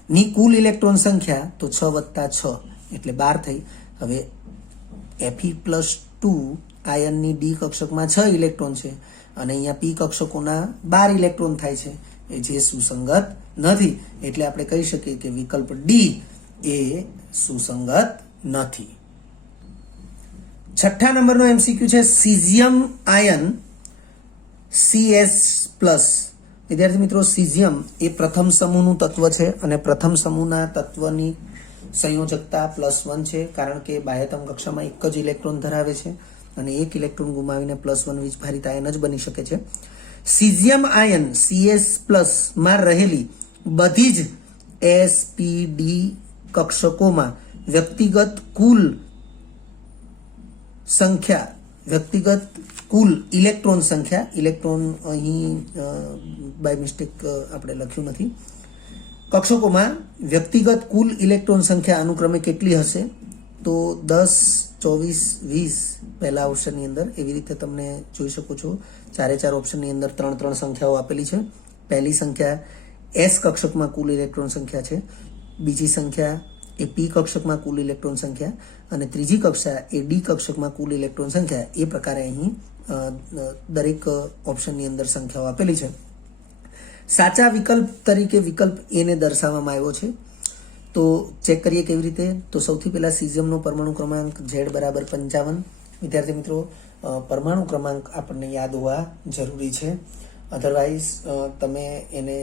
ની કુલ ઇલેક્ટ્રોન સંખ્યા તો 6 + 6 એટલે 12 થઈ. હવે Fe+2 આયનની ડી કક્ષકમાં 6 ઇલેક્ટ્રોન છે અને અહીંયા p કક્ષકોના 12 ઇલેક્ટ્રોન થાય છે, એ જે સુસંગત નથી. એટલે આપણે કહી શકીએ કે વિકલ્પ ડી એ સુસંગત નથી. 6થા નંબરનો MCQ છે સીઝિયમ આયન Cs+. વિદ્યાર્થી મિત્રો સીઝિયમ એ પ્રથમ સમૂહનું તત્વ છે અને પ્રથમ સમૂહના તત્વની સંયોજકતા +1 છે કારણ કે બાહ્યતમ કક્ષામાં એક જ ઇલેક્ટ્રોન ધરાવે છે અને એક ઇલેક્ટ્રોન ગુમાવીને +1 વીજભારિત આયન જ બની શકે છે. સીઝિયમ આયન Cs+ માં રહેલી બધી જ sp_d કક્ષકોમાં વ્યક્તિગત કુલ ઇલેક્ટ્રોન સંખ્યા, ઇલેક્ટ્રોન અહીં બાય મિસ્ટેક આપણે લખ્યું નથી, કક્ષકોમાં વ્યક્તિગત કુલ ઇલેક્ટ્રોન સંખ્યા અનુક્રમે કેટલી હશે તો 10 24 20 પહેલા ઓપ્શનની અંદર. એવી રીતે તમને જોઈ શકો છો 4 ઓપ્શનની અંદર 3 સંખ્યાઓ આપેલી છે. પહેલી સંખ્યા S કક્ષકમાં કુલ ઇલેક્ટ્રોન સંખ્યા છે, બીજી સંખ્યા એ P કક્ષકમાં કુલ ઇલેક્ટ્રોન સંખ્યા અને ત્રીજી કક્ષા એ D કક્ષકમાં કુલ ઇલેક્ટ્રોન સંખ્યા. એ પ્રકારે અહીં દરેક ઓપ્શનની અંદર સંખ્યાઓ આપેલી છે. સાચા વિકલ્પ તરીકે વિકલ્પ A ને દર્શાવવામાં આવ્યો છે. તો ચેક કરીએ કેવી રીતે. તો સૌથી પહેલા સીઝિયમનો પરમાણુ ક્રમાંક Z બરાબર 55. વિદ્યાર્થી મિત્રો પરમાણુ ક્રમાંક આપણને યાદ હોવા જરૂરી છે, અધરવાઇઝ તમે એને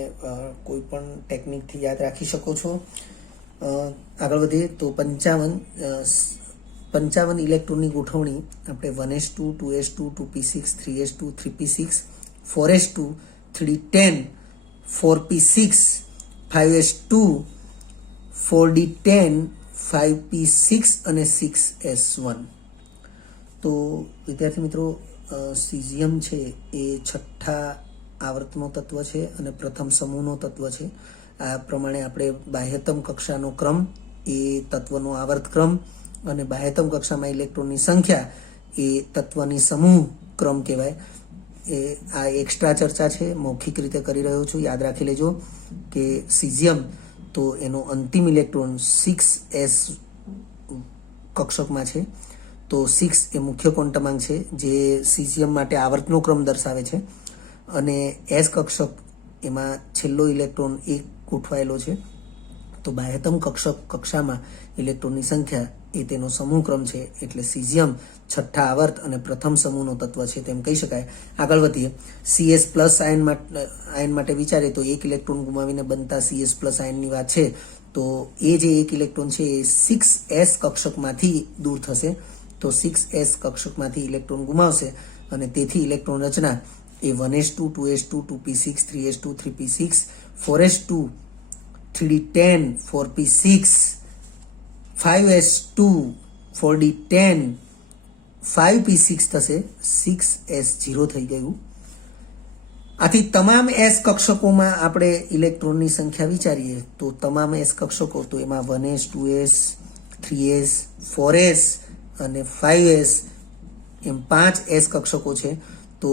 કોઈ પણ ટેકનિકથી યાદ રાખી શકો છો. આગળ વધીએ તો 55 ઇલેક્ટ્રોનની ગોઠવણી આપણે 1s2 2s2 2p6 3s2 3p6 4s2, 3d10, 4p6, 5s2, 4d10, 5p6 અને 6s1. તો વિદ્યાર્થી મિત્રો, સીઝિયમ છે એ છઠ્ઠા આવર્તનો તત્વ છે અને પ્રથમ સમૂહનો તત્વ છે. આ પ્રમાણે આપણે બાહ્યતમ કક્ષાનો ક્રમ એ તત્વનો આવર્તક્રમ અને બાહ્યતમ કક્ષામાં ઇલેક્ટ્રોનની સંખ્યા એ તત્વની સમૂહ ક્રમ કહેવાય. એ આ એક્સ્ટ્રા ચર્ચા છે, મૌખિક રીતે કરી રહ્યો છું. યાદ રાખી લેજો કે સીઝિયમ તો એનો અંતિમ ઇલેક્ટ્રોન 6s કક્ષકમાં છે. તો 6 એ મુખ્ય ક્વોન્ટમાંક છે જે સીઝિયમ માટે આવર્તનો ક્રમ દર્શાવે છે અને એસ કક્ષક એમાં છેલ્લો ઇલેક્ટ્રોન 1 ગોઠવાયેલો છે. તો બાહ્યતમ કક્ષામાં ઇલેક્ટ્રોનની સંખ્યા એ તેનો સમૂહ ક્રમ છે, એટલે સીઝિયમ છઠ્ઠા આવર્ત અને પ્રથમ સમૂહનો તત્વ છે તેમ કહી શકાય. આગળ વધીએ. CS પ્લસ આયન માટે વિચારીએ તો 1 ઇલેક્ટ્રોન ગુમાવીને બનતા CS પ્લસ આયનની વાત છે. તો એ જે 1 ઇલેક્ટ્રોન છે એ 6s કક્ષકમાંથી દૂર થશે. તો 6s કક્ષકમાંથી ઇલેક્ટ્રોન ગુમાવશે અને તેથી ઇલેક્ટ્રોન રચના એ 1s2, 2s2, 2p6, 3s2, 3p6, 4s2, 3d10, 4p6, 5s2, 4d10, 5p6 થશે. 6s0 થઈ ગયું. આથી તમામ s કક્ષકોમાં આપણે ઇલેક્ટ્રોનની સંખ્યા વિચારીએ તો તમામ s કક્ષકો તો એમાં 1s, 2s, 3s, 4s અને 5s એમ 5s કક્ષકો છે. તો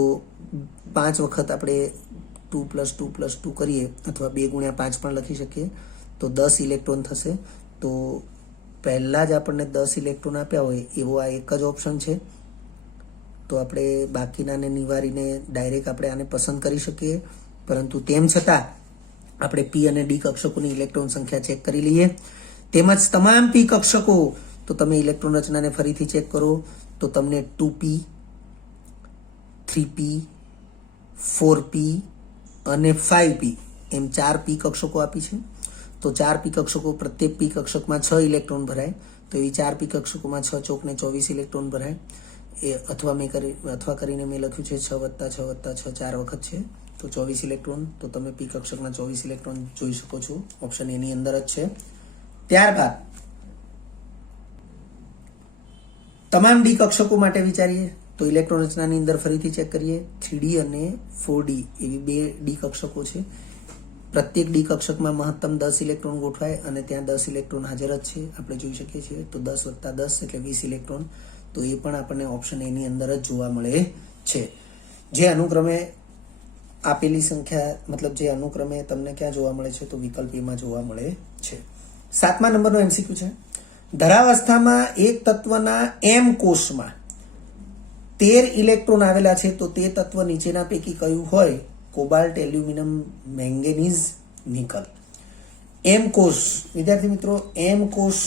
5 વખત આપણે 2 + 2 + 2 કરીએ અથવા 2 × 5 પણ લખી શકીએ તો 10 ઇલેક્ટ્રોન થશે. તો પહેલાં જ આપણને 10 ઇલેક્ટ્રોન આપ્યા હોય એવો આ એક જ ઓપ્શન છે. તો આપણે બાકીનાને નિવારીને ડાયરેક્ટ આપણે આને પસંદ કરી શકીએ, પરંતુ તેમ છતાં આપણે p અને d કક્ષકોની ઇલેક્ટ્રોન સંખ્યા ચેક કરી લઈએ. તેમજ તમામ p કક્ષકો તો તમે ઇલેક્ટ્રોન રચનાને ફરીથી ચેક કરો તો તમને 2p, 3p, 4p અને 5p એમ 4 p કક્ષકો આપી છે. તો 4 p કક્ષકો, પ્રત્યેક p કક્ષકમાં 6 ઇલેક્ટ્રોન ભરાય. તો એવી 4 p કક્ષકોમાં 6 ચોક ને 24 ઇલેક્ટ્રોન ભરાય. એ અથવા કરીને મેં લખ્યું છે 6 + 6 + 6 4 વખત છે તો 24 ઇલેક્ટ્રોન. તો તમે p કક્ષકના 24 ઇલેક્ટ્રોન જોઈ શકો છો. ઓપ્શન એની અંદર જ છે. ત્યારબાદ તમામ ડી કક્ષકો માટે વિચારીએ તો ઇલેક્ટ્રોન રચનાની અંદર ફરીથી ચેક કરીએ. 3D અને 4D એવી 2 ડી કક્ષકો છે. પ્રત્યેક ડી કક્ષકમાં મહત્તમ 10 ઇલેક્ટ્રોન ગોઠવાય અને ત્યાં 10 ઇલેક્ટ્રોન હાજર જ છે, આપણે જોઈ શકીએ છીએ. તો 10 + 10 એટલે 20 ઇલેક્ટ્રોન. તો એ પણ આપણને ઓપ્શન એની અંદર જ જોવા મળે છે. જે અનુક્રમે આપેલી સંખ્યા, મતલબ જે અનુક્રમે તમને ક્યાં જોવા મળે છે તો વિકલ્પ એમાં જોવા મળે છે. 7મા નંબરનો MCQ છે. ધરાવસ્થામાં એક તત્વના m કોષમાં 13 ઇલેક્ટ્રોન આવેલા છે તો તે તત્વ નીચેના પૈકી કયું હોય? Cobalt, aluminium, manganese, nickel. m કોષ વિદ્યાર્થી મિત્રો, m કોષ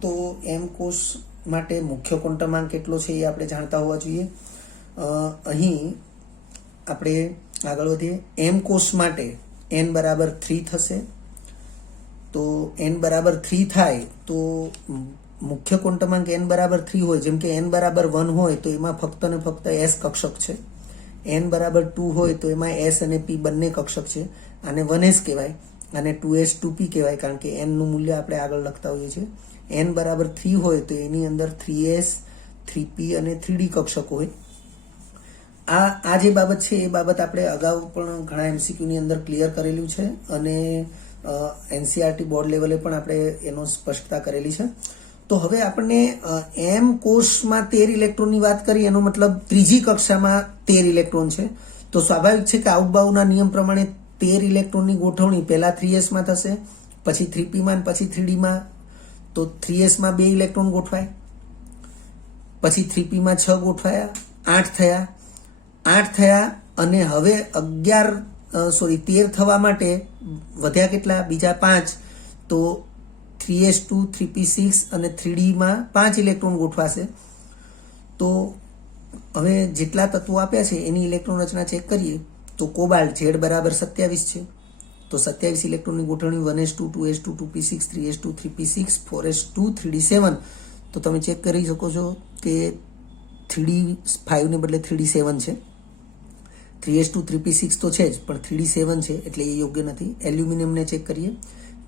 તો m કોષ માટે મુખ્ય ક્વોન્ટમાંક કેટલો છે એ આપણે જાણતા હોવા જોઈએ. અહીં આપણે આગળ વધીએ. m કોષ માટે n = 3 થશે. તો n = 3 થાય તો મુખ્ય ક્વોન્ટમાંક n = 3 હોય, જેમ કે n = 1 હોય તો એમાં ફક્ત ને ફક્ત s કક્ષક છે. n = 2 હોય તો એમાં s અને p બંને કક્ષક છે. આને 1s કહેવાય, આને 2s 2p કહેવાય, કારણ કે n નું મૂલ્ય આપણે આગળ લખતા હોઈએ છીએ. n = 3 હોય તો એની અંદર 3s, 3p અને 3d કક્ષક હોય. આ જે બાબત છે એ બાબત આપણે અગાઉ પણ ઘણા MCQ ની અંદર ક્લિયર કરેલું છે અને NCERT બોર્ડ લેવલે પણ આપણે એનો સ્પષ્ટતા કરેલી છે. તો હવે આપણને m કોષમાં 13 ઇલેક્ટ્રોનની વાત કરી, એનો મતલબ ત્રીજી કક્ષામાં 13 ઇલેક્ટ્રોન છે. તો સ્વાભાવિક છે કે આઉટબાઉના નિયમ પ્રમાણે 13 ઇલેક્ટ્રોનની ગોઠવણી પહેલા 3s માં થશે, પછી 3p માં, પછી 3d માં. તો 3s માં 2 ઇલેક્ટ્રોન ગોઠવાય, પછી 3p માં 6 ગોઠવાયા, 8 થયા અને હવે 13 થવા માટે વધ્યા કેટલા? બીજા 5. તો 3s2, 3p6 અને 3d માં 5 ઇલેક્ટ્રોન ગોઠવાશે. તો હવે જેટલા તત્વો આપ્યા છે એની ઇલેક્ટ્રોન રચના ચેક કરીએ તો કોબાલ્ટ Z = 27 છે. તો 27 ઇલેક્ટ્રોનની ગોઠવણી 1s2, 2s2, 2p6, 3s2, 3p6, 4s2, 3d7. તો તમે ચેક કરી શકો છો કે 3d5 ને બદલે 3d7 છે. 3s2 3p6 તો છે જ, પણ 3d7 છે એટલે એ યોગ્ય નથી. એલ્યુમિનિયમને ચેક કરીએ.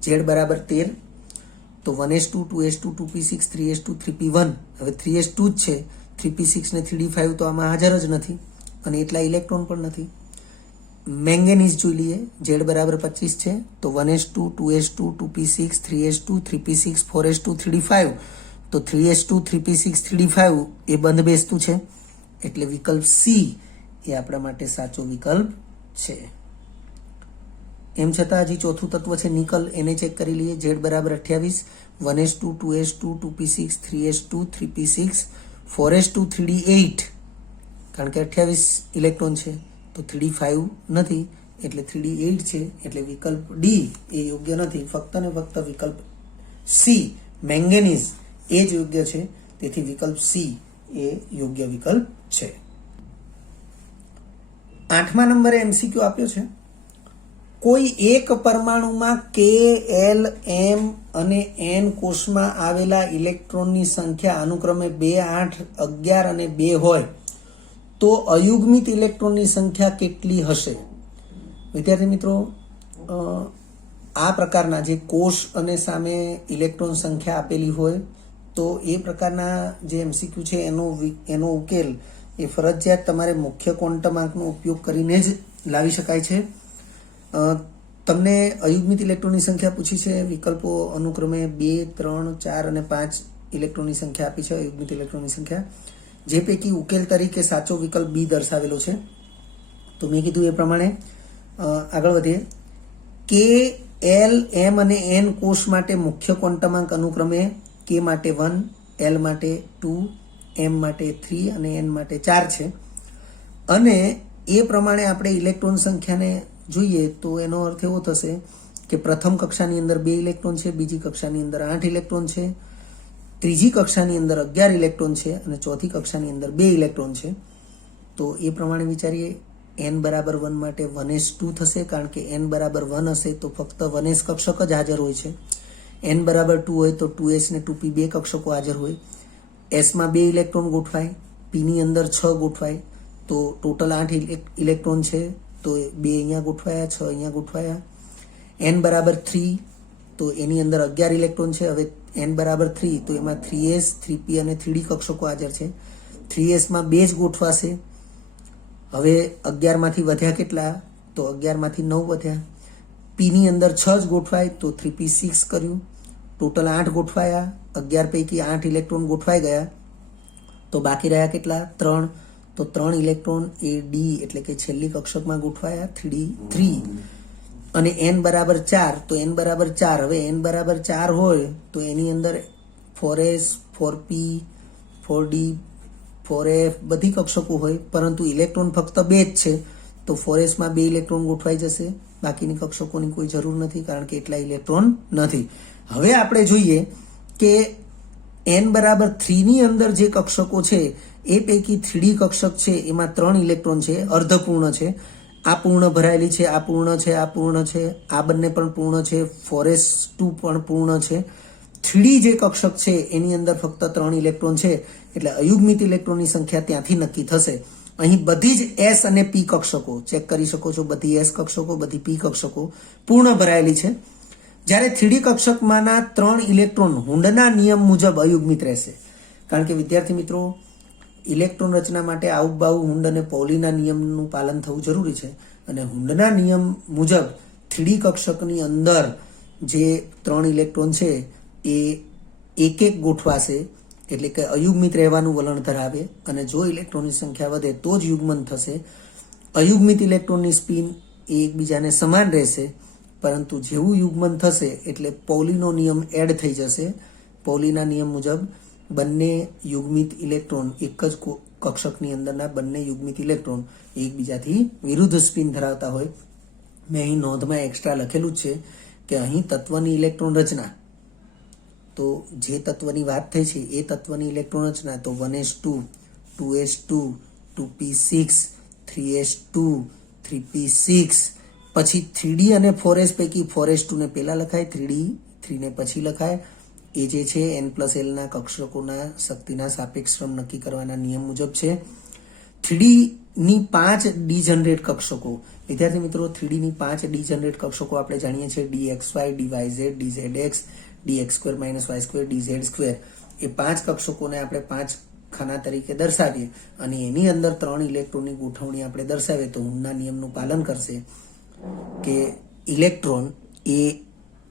Z બરાબર 13, તો 1s2 2s2 2p6 3s2 3p1. હવે 3s2 જ છે, 3p6 ને 3d5 તો આમાં હાજર જ નથી અને એટલા ઇલેક્ટ્રોન પણ નથી. મેંગેનીઝ જોઈ લઈએ. Z બરાબર 25 છે, તો 1s2 2s2 2p6 3s2 3p6 4s2 3d5. તો 3s2 3p6 3d5 એ બંધ બેસતું છે એટલે વિકલ્પ સી એ આપણા માટે સાચો વિકલ્પ છે. એમ છતાં હજી ચોથું તત્વ છે નિકલ, એને ચેક કરી લઈએ. Z બરાબર 28, 1s2 2s2 2p6 3s2 3p6 4s2 3d8. કારણ કે 28 ઇલેક્ટ્રોન છે તો 3d5 નથી એટલે 3d8 છે એટલે વિકલ્પ ડી એ યોગ્ય નથી. ફક્ત ને ફક્ત વિકલ્પ સી મેંગેનીઝ એ જ યોગ્ય છે. તેથી વિકલ્પ સી એ યોગ્ય વિકલ્પ છે. 8મા નંબરે MCQ આપ્યો છે. કોઈ એક પરમાણુમાં K, L, M અને N કોષમાં આવેલા ઇલેક્ટ્રોનની સંખ્યા અનુક્રમે 2, 8, 11 અને 2 હોય તો અયુગ્મિત ઇલેક્ટ્રોનની સંખ્યા કેટલી હશે? વિદ્યાર્થી મિત્રો, આ પ્રકારના જે કોષ અને સામે ઇલેક્ટ્રોન સંખ્યા આપેલી હોય તો એ પ્રકારના જે MCQ છે એનો ઉકેલ એ ફરજિયાત તમારે મુખ્ય ક્વોન્ટમ આંકનો ઉપયોગ કરીને જ લાવી શકાય છે. તમને અયુગ્મિત ઇલેક્ટ્રોનની સંખ્યા પૂછી છે. વિકલ્પો અનુક્રમે 2, 3, 4 અને 5 ઇલેક્ટ્રોનની સંખ્યા આપી છે, અયુગ્મિત ઇલેક્ટ્રોનની સંખ્યા. જે પૈકી ઉકેલ તરીકે સાચો વિકલ્પ બી દર્શાવેલો છે. તો મેં કીધું એ પ્રમાણે આગળ વધીએ. કે, એલ, એમ અને એન કોષ માટે મુખ્ય ક્વોન્ટમાંક અનુક્રમે કે માટે 1, એલ માટે 2, એમ માટે 3 અને એન માટે 4 છે. અને એ પ્રમાણે આપણે ઇલેક્ટ્રોન સંખ્યાને જોઈએ તો એનો અર્થ એવો થશે કે પ્રથમ કક્ષાની અંદર 2 ઇલેક્ટ્રોન છે, બીજી કક્ષાની અંદર 8 ઇલેક્ટ્રોન છે, ત્રીજી કક્ષાની અંદર 11 ઇલેક્ટ્રોન છે અને ચોથી કક્ષાની અંદર 2 ઇલેક્ટ્રોન છે. તો એ પ્રમાણે વિચારીએ. n બરાબર 1 માટે 1s2 થશે, કારણ કે n બરાબર 1 હશે તો ફક્ત 1s કક્ષક જ હાજર હોય છે. n બરાબર 2 હોય તો 2s ને 2p 2 કક્ષકો હાજર હોય. s માં 2 ઇલેક્ટ્રોન ગોઠવાય, p ની અંદર 6 ગોઠવાય, તો ટોટલ 8 ઇલેક્ટ્રોન છે તો 2 અહીંયા ગોઠવાયા, 6 અહીંયા ગોઠવાયા. n બરાબર 3 તો એની અંદર 11 ઇલેક્ટ્રોન છે. હવે n બરાબર 3 તો એમાં 3s 3p અને 3d કક્ષકો હાજર છે. 3s માં 2 જ ગોઠવાશે. હવે 11 માંથી વધ્યા કેટલા? તો 11 માંથી 9 વધ્યા. p ની અંદર 6 જ ગોઠવાય તો 3p 6 કર્યું. ટોટલ 8 ગોઠવાયા. 11 પૈકી 8 ઇલેક્ટ્રોન ગોઠવાઈ ગયા તો બાકી રહ્યા કેટલા? 3. તો 3 ઇલેક્ટ્રોન એ ડી એટલે કે છેલ્લી કક્ષકમાં ગોઠવાયા, 3d3. અને n બરાબર 4 તો n બરાબર 4. હવે n બરાબર 4 હોય તો એની અંદર 4s 4p 4d 4f બધી કક્ષકો હોય, પરંતુ ઇલેક્ટ્રોન ફક્ત 2 જ છે તો 4s માં 2 ઇલેક્ટ્રોન ગોઠવાઈ જશે. બાકીની કક્ષકોની કોઈ જરૂર નથી કારણ કે એટલા ઇલેક્ટ્રોન નથી. હવે આપણે જોઈએ કે n બરાબર 3 ની અંદર જે કક્ષકો છે એ પૈકી 3d કક્ષક છે એમાં 3 ઇલેક્ટ્રોન છે, અર્ધપૂર્ણ છે. આ પૂર્ણ ભરાયેલી છે, આ પૂર્ણ છે, આ પૂર્ણ છે, આ બંને પણ પૂર્ણ છે, 4s2 પણ પૂર્ણ છે. 3d જે કક્ષક છે એની અંદર ફક્ત 3 ઇલેક્ટ્રોન છે એટલે અયુગ્મિત ઇલેક્ટ્રોનની સંખ્યા ત્યાંથી નક્કી થશે. અહીં બધી જ s અને p કક્ષકો ચેક કરી શકો છો. બધી s કક્ષકો, બધી p કક્ષકો પૂર્ણ ભરાયેલી છે. જ્યારે 3d કક્ષકમાંના 3 ઇલેક્ટ્રોન હુન્ડના નિયમ મુજબ અયુગ્મિત રહેશે. કારણ કે વિદ્યાર્થી મિત્રો, ઇલેક્ટ્રોન રચના માટે આઉગબાઉ, હુન્ડ અને પૌલીના નિયમનું પાલન થવું જરૂરી છે. અને હુન્ડના નિયમ મુજબ 3d કક્ષકની અંદર જે 3 ઇલેક્ટ્રોન છે એ એક એક ગોઠવાશે એટલે કે અયુગ્મિત રહેવાનું વલણ ધરાવે. અને જો ઇલેક્ટ્રોનની સંખ્યા વધે તો જ યુગ્મન થશે. અયુગ્મિત ઇલેક્ટ્રોનની સ્પિન એ એકબીજાને સમાન રહેશે, પરંતુ જેવું યુગ્મન થશે એટલે પૌલીનો નિયમ એડ થઈ જશે. પૌલીના નિયમ મુજબ બંને યુગ્મિત ઇલેક્ટ્રોન, એક જ કક્ષકની અંદરના બંને યુગ્મિત ઇલેક્ટ્રોન એકબીજાથી વિરુદ્ધ સ્પિન ધરાવતા હોય. મેં અહીં નોંધમાં એક્સ્ટ્રા લખેલું જ છે કે અહીં તત્વની ઇલેક્ટ્રોન રચના, તો જે તત્વની વાત થઈ છે એ તત્વની ઇલેક્ટ્રોન રચના તો 1s2 2s2 2p6 3s2 3p6, પછી 3d અને 4s પૈકી 4s2 ને પહેલા લખાય, 3d 3 ને પછી લખાય. એ જે છે n+l ના કક્ષકોના શક્તિના સાપેક્ષ ક્રમ નક્કી કરવાના નિયમ મુજબ છે. 3D ની 5 ડીજનરેટ કક્ષકો. વિદ્યાર્થી મિત્રો, 3D ની 5 ડીજનરેટ કક્ષકો આપણે જાણીએ છીએ dxy, dyz, dzx, dx² - y² dz². એ 5 કક્ષકોને આપણે 5 ખાના તરીકે દર્શાવીએ અને એની અંદર 3 ઇલેક્ટ્રોનની ગોઠવણી આપણે દર્શાવીએ તો હુમના નિયમનું પાલન કરશે કે ઇલેક્ટ્રોન એ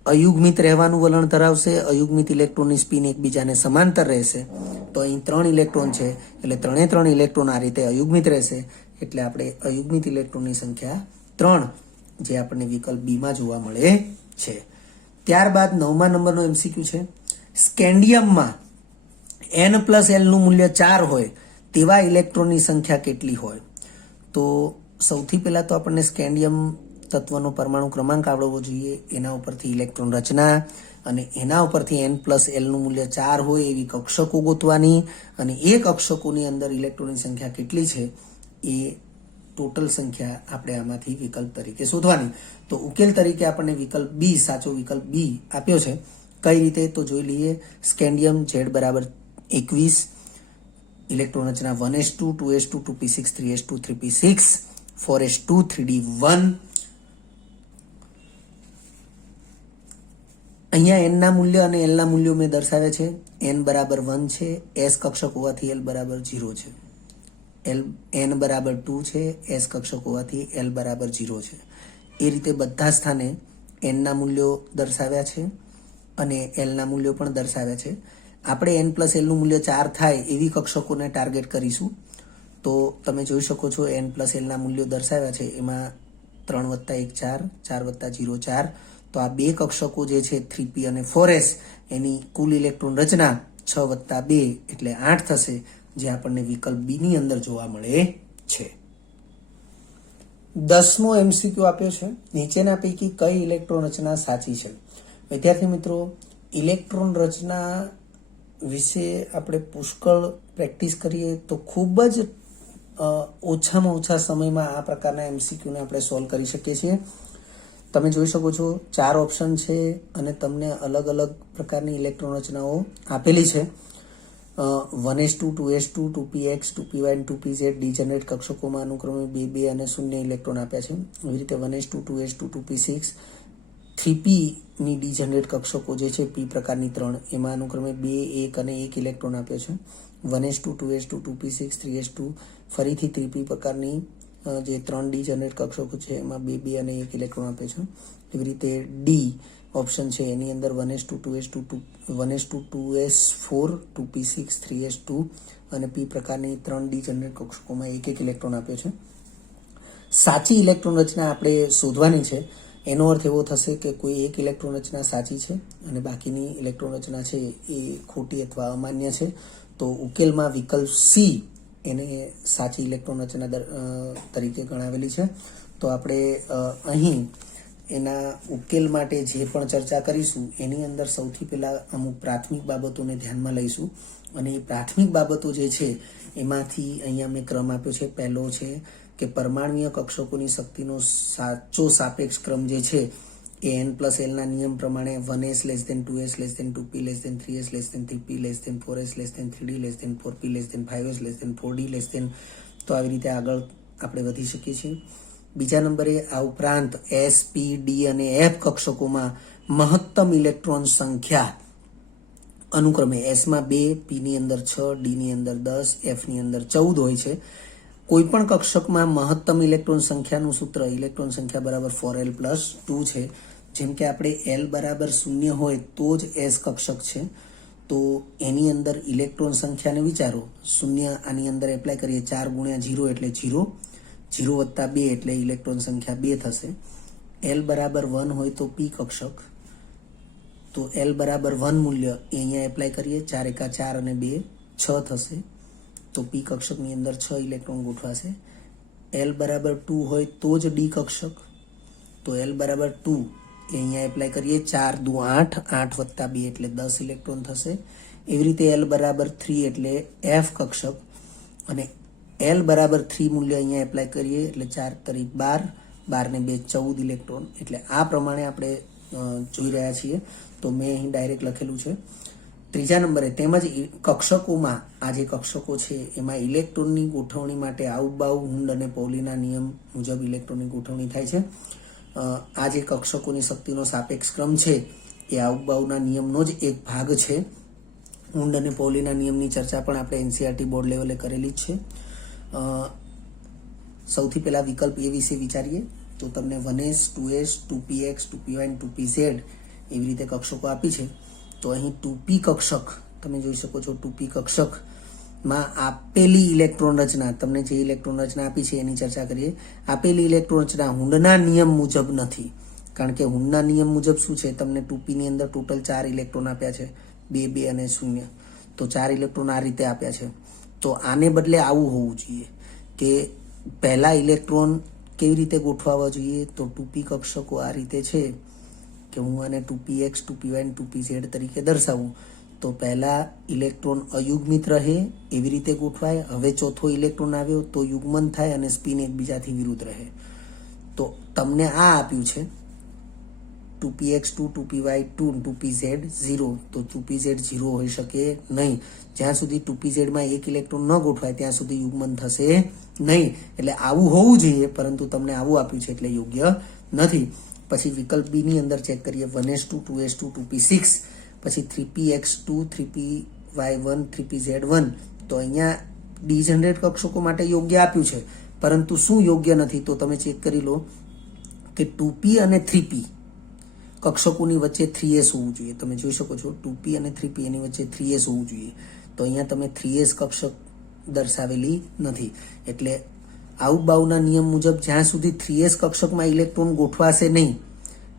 અયુગ્મિત રહેવાનું વલણ ધરાવશે. અયુગ્મિત ઇલેક્ટ્રોનની સ્પિન એકબીજાને સમાંતર રહેશે. તો અહીં 3 ઇલેક્ટ્રોન છે એટલે 3 ઇલેક્ટ્રોન આ રીતે અયુગ્મિત રહેશે. એટલે આપણે અયુગ્મિત ઇલેક્ટ્રોનની સંખ્યા 3 જે આપણને વિકલ્પ બી માં જોવા મળે છે. ત્યારબાદ 9મા નંબરનો એમસીક્યુ છે. સ્કેન્ડિયમમાં n+l નું મૂલ્ય 4 હોય તેવા ઇલેક્ટ્રોનની સંખ્યા કેટલી હોય? તો સૌથી પહેલા તો આપણને સ્કેન્ડિયમ તત્વનો પરમાણુ ક્રમાંક આવડવો જોઈએ. એના ઉપરથી ઇલેક્ટ્રોન રચના અને એના ઉપરથી n+l નું મૂલ્ય 4 હોય એવી કક્ષકો ગોતવાની અને એ કક્ષકોની અંદર ઇલેક્ટ્રોનની સંખ્યા કેટલી છે એ ટોટલ સંખ્યા આપણે આમાંથી વિકલ્પ તરીકે શોધવાની. તો ઉકેલ તરીકે આપણને વિકલ્પ બી, સાચો વિકલ્પ બી આપ્યો છે. કઈ રીતે તો જોઈ લઈએ. સ્કેન્ડિયમ Z બરાબર 21, ઇલેક્ટ્રોન રચના 1s2, 2s2, 2p6, 3s2, 3p6, 4s2, 3d1. અહીંયા n ના મૂલ્ય અને l ના મૂલ્યો મેં દર્શાવ્યા છે. n બરાબર 1 છે, s કક્ષક હોવાથી l બરાબર 0 છે. n બરાબર 2 છે, s કક્ષક હોવાથી l બરાબર 0 છે. એ રીતે બધા સ્થાને n ના મૂલ્યો દર્શાવ્યા છે અને l ના મૂલ્યો પણ દર્શાવ્યા છે. આપણે n+l નું મૂલ્ય 4 થાય એવી કક્ષકોને ટાર્ગેટ કરીશું. તો તમે જોઈ શકો છો n+l ના મૂલ્યો દર્શાવ્યા છે. એમાં 3 + 1 4, 4 + 0 4. તો આ બે કક્ષકો જે છે 3p અને 4s એની કુલ ઇલેક્ટ્રોન રચના 6 + 2 એટલે 8 થશે, જે આપણને વિકલ્પ બી ની અંદર જોવા મળે છે. 10મો એમસીક્યુ આપ્યો છે. નીચેના પૈકી કઈ ઇલેક્ટ્રોન રચના સાચી છે? વિદ્યાર્થી મિત્રો, ઇલેક્ટ્રોન રચના વિશે આપણે પુષ્કળ પ્રેક્ટિસ કરીએ તો ખૂબ જ ઓછામાં ઓછા સમયમાં આ પ્રકારના એમસીક્યુને આપણે સોલ્વ કરી શકીએ છીએ. તમે જોઈ શકો છો 4 ઓપ્શન છે અને તમને અલગ અલગ પ્રકારની ઇલેક્ટ્રોન રચનાઓ આપેલી છે. 1s2, 2s2, 2px, 2py અને 2pz ડીજનરેટ કક્ષકોમાં અનુક્રમે 2 2 અને 0 ઇલેક્ટ્રોન આપ્યા છે. એવી રીતે 1s2, 2s2, 2p6, 3p ની ડીજનરેટ કક્ષકો જે છે p પ્રકારની 3 એમાં અનુક્રમે 2 1 અને 1 ઇલેક્ટ્રોન આપ્યો છે. 1s2, 2s2, 2p6, 3s2 ફરીથી 3p પ્રકારની જે 3 ડીજનરેટ કક્ષકો છે એમાં 2 2 અને 1 ઇલેક્ટ્રોન આપે છે. એવી રીતે ડી ઓપ્શન છે એની અંદર 1s2, 2s2, 2s4, 2p6, 3s2 અને p પ્રકારની 3 ડીજનરેટ કક્ષકોમાં 1 1 ઇલેક્ટ્રોન આપ્યો છે. સાચી ઇલેક્ટ્રોન રચના આપણે શોધવાની છે. એનો અર્થ એવો થશે કે કોઈ એક ઇલેક્ટ્રોન રચના સાચી છે અને બાકીની ઇલેક્ટ્રોન રચના છે એ ખોટી અથવા અમાન્ય છે. તો ઉકેલમાં વિકલ્પ સી એને સાચી ઇલેક્ટ્રોન રચના તરીકે ગણાવેલી છે. તો આપણે અહીં એના ઉકેલ માટે જે પણ ચર્ચા કરીશું એની અંદર સૌથી પહેલાં અમુક પ્રાથમિક બાબતોને ધ્યાનમાં લઈશું અને એ પ્રાથમિક બાબતો જે છે એમાંથી અહીંયા મેં ક્રમ આપ્યો છે. પહેલો છે કે પરમાણ્વીય કક્ષકોની શક્તિનો સાચો સાપેક્ષ ક્રમ જે છે એ n+l ના નિયમ પ્રમાણે 1s < 2s < 2p < 3s < 3p < 4s < 3d < 4p < 5s < 4d તો આવી રીતે આગળ આપણે વધી શકીએ છીએ. બીજા નંબરે આ ઉપરાંત s, p, d અને f કક્ષકોમાં મહત્તમ ઇલેક્ટ્રોન સંખ્યા અનુક્રમે s માં 2, p ની અંદર 6, d ની અંદર 10, f ની અંદર 14 હોય છે. કોઈપણ કક્ષકમાં મહત્તમ ઇલેક્ટ્રોન સંખ્યાનું સૂત્ર ઇલેક્ટ્રોન સંખ્યા બરાબર 4l + 2 છે. જેમ કે આપણે l બરાબર 0 હોય તો જ s કક્ષક છે. તો એની અંદર ઇલેક્ટ્રોન સંખ્યાને વિચારો. 0 આની અંદર એપ્લાય કરીએ 4 × 0 એટલે 0, 0 + 2 એટલે ઇલેક્ટ્રોન સંખ્યા 2 થશે. l બરાબર 1 હોય તો p કક્ષક, તો l બરાબર 1 મૂલ્ય એ અહીંયા એપ્લાય કરીએ 4 × 4 અને 2 6 થશે. તો p કક્ષકની અંદર 6 ઇલેક્ટ્રોન ગોઠવાશે. l બરાબર 2 હોય તો જ d કક્ષક, તો l બરાબર 2 એ અહીંયા એપ્લાય કરીએ 4 × 2 = 8, 8 + 2 એટલે 10 ઇલેક્ટ્રોન થશે. એવી રીતે l બરાબર 3 એટલે f કક્ષક અને l બરાબર 3 મૂલ્ય અહીંયા એપ્લાય કરીએ એટલે 4 × 3 = 12, 12 ને 2 14 ઇલેક્ટ્રોન. એટલે આ પ્રમાણે આપણે જોઈ રહ્યા છીએ. તો મેં અહીં ડાયરેક્ટ લખેલું છે ત્રીજા નંબરે તેમજ કક્ષકોમાં આ જે કક્ષકો છે એમાં ઇલેક્ટ્રોનની ગોઠવણી માટે આઉબાઉ હુન્ડ અને પૌલીના નિયમ મુજબ ઇલેક્ટ્રોનની ગોઠવણી થાય છે. આ જે કક્ષકોની શક્તિનો સાપેક્ષ ક્રમ છે એ આઉબાઉના નિયમનો જ એક ભાગ છે. હુન્ડ અને પૌલીના નિયમની ચર્ચા પણ આપણે એનસીઆરટી બોર્ડ લેવલે કરેલી જ છે. સૌથી પહેલા વિકલ્પ એ વિશે વિચારીએ તો તમને 1s 2s 2px 2py અને 2pz એવી રીતે કક્ષકો આપી છે. તો અહીં 2p કક્ષક તમે જોઈ શકો છો. 2p કક્ષકમાં આપેલી ઇલેક્ટ્રોન રચના, તમને જે ઇલેક્ટ્રોન રચના આપી છે એની ચર્ચા કરીએ. આપેલી ઇલેક્ટ્રોન રચના હુન્ડના નિયમ મુજબ નથી, કારણ કે હુન્ડના નિયમ મુજબ શું છે, તમને 2p ની અંદર ટોટલ 4 ઇલેક્ટ્રોન આપ્યા છે, 2 2 અને 0. તો 4 ઇલેક્ટ્રોન આ રીતે આપ્યા છે. તો આને બદલે આવું હોવું જોઈએ કે પહેલા ઇલેક્ટ્રોન કેવી રીતે ગોઠવવા જોઈએ. તો 2p કક્ષકો આ રીતે છે કે હું આને 2px 2py અને 2pz તરીકે દર્શાવું. તો પહેલા ઇલેક્ટ્રોન અયુગ્મિત રહે એવી રીતે ગોઠવાય. હવે ચોથો ઇલેક્ટ્રોન આવ્યો તો યુગ્મન થાય અને સ્પિન એકબીજાથી વિરુદ્ધ રહે. તો તમને આ આપ્યું છે 2px2 2py2 2pz 0. તો 2pz 0 હોઈ શકે નહીં. જ્યાં સુધી 2pz માં એક ઇલેક્ટ્રોન ન ગોઠવાય ત્યાં સુધી યુગ્મન થશે નહીં. એટલે આવું હોવું જોઈએ, પરંતુ તમને આવું આપ્યું છે એટલે યોગ્ય નથી. પછી વિકલ્પ બી ની અંદર ચેક કરીએ. 1s2 2s2 2p6 પછી 3px2 3py1 3pz1. તો અહીંયા ડીજનરેટ કક્ષકો માટે યોગ્ય આપ્યું છે, પરંતુ શું યોગ્ય નથી તો તમે ચેક કરી લો કે 2p અને 3p કક્ષકોની વચ્ચે 3s હોવું જોઈએ. તમે જોઈ શકો છો 2p અને 3p એની વચ્ચે 3s હોવું જોઈએ. તો અહીંયા તમે 3s કક્ષક દર્શાવેલી નથી. એટલે આઉબાઉના નિયમ મુજબ જ્યાં સુધી 3s કક્ષકમાં ઇલેક્ટ્રોન ગોઠવાશે નહીં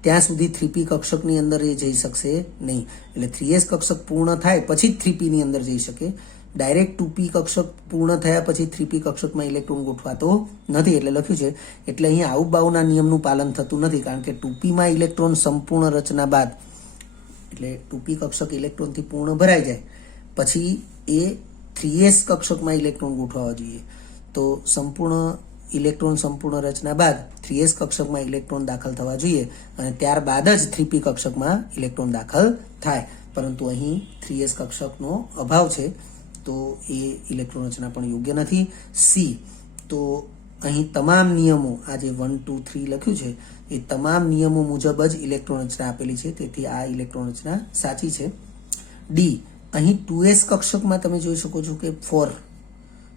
ત્યાં સુધી 3p કક્ષકની અંદર એ જઈ શકશે નહીં. એટલે 3s કક્ષક પૂર્ણ થાય પછી જ 3p ની અંદર જઈ શકે. ડાયરેક્ટ 2p કક્ષક પૂર્ણ થયા પછી 3p કક્ષકમાં ઇલેક્ટ્રોન ગોઠવાતો નથી. એટલે લખ્યું છે. એટલે અહીંયા આઉબાઉના નિયમનું પાલન થતું નથી, કારણ કે 2p માં ઇલેક્ટ્રોન સંપૂર્ણ રચના બાદ, એટલે 2p કક્ષક ઇલેક્ટ્રોનથી પૂર્ણ ભરાઈ જાય પછી એ 3s કક્ષકમાં ઇલેક્ટ્રોન ગોઠવવા જોઈએ. તો સંપૂર્ણ રચના બાદ 3s કક્ષકમાં ઇલેક્ટ્રોન દાખલ થવા જોઈએ અને ત્યારબાદ જ 3p કક્ષકમાં ઇલેક્ટ્રોન દાખલ થાય. પરંતુ અહીં 3s કક્ષકનો અભાવ છે તો એ ઇલેક્ટ્રોન રચના પણ યોગ્ય નથી. સી, તો અહીં તમામ નિયમો આ જે 1 2 3 લખ્યું છે એ તમામ નિયમો મુજબ જ ઇલેક્ટ્રોન રચના આપેલી છે, તેથી આ ઇલેક્ટ્રોન રચના સાચી છે. ડી, અહીં 2s કક્ષકમાં તમે જોઈ શકો છો કે 4.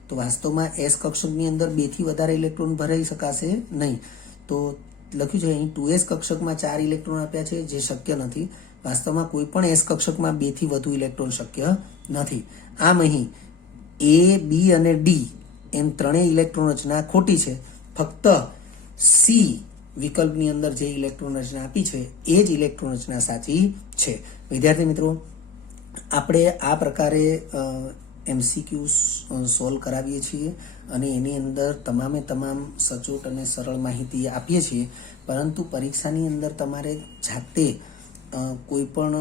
તો વાસ્તવમાં s કક્ષકની અંદર 2 થી વધારે ઇલેક્ટ્રોન ભરાઈ શકાશે નહીં. તો લખ્યું છે અહીં 2s કક્ષકમાં 4 ઇલેક્ટ્રોન આપ્યા છે, જે શક્ય નથી. વાસ્તવમાં કોઈ પણ s કક્ષકમાં 2 થી વધુ ઇલેક્ટ્રોન શક્ય નથી. આમ અહીં a, b અને d એમ ત્રણેય ઇલેક્ટ્રોન રચના ખોટી છે. ફક્ત સી વિકલ્પની અંદર જે ઇલેક્ટ્રોન રચના આપી છે એ જ ઇલેક્ટ્રોન રચના સાચી છે. વિદ્યાર્થી મિત્રો, આપણે આ પ્રકારે MCQ સોલ્વ કરાવીએ છીએ અને એની અંદર તમામે તમામ સચોટ અને સરળ માહિતી આપીએ છીએ. પરંતુ પરીક્ષાની અંદર તમારે જાતે કોઈ પણ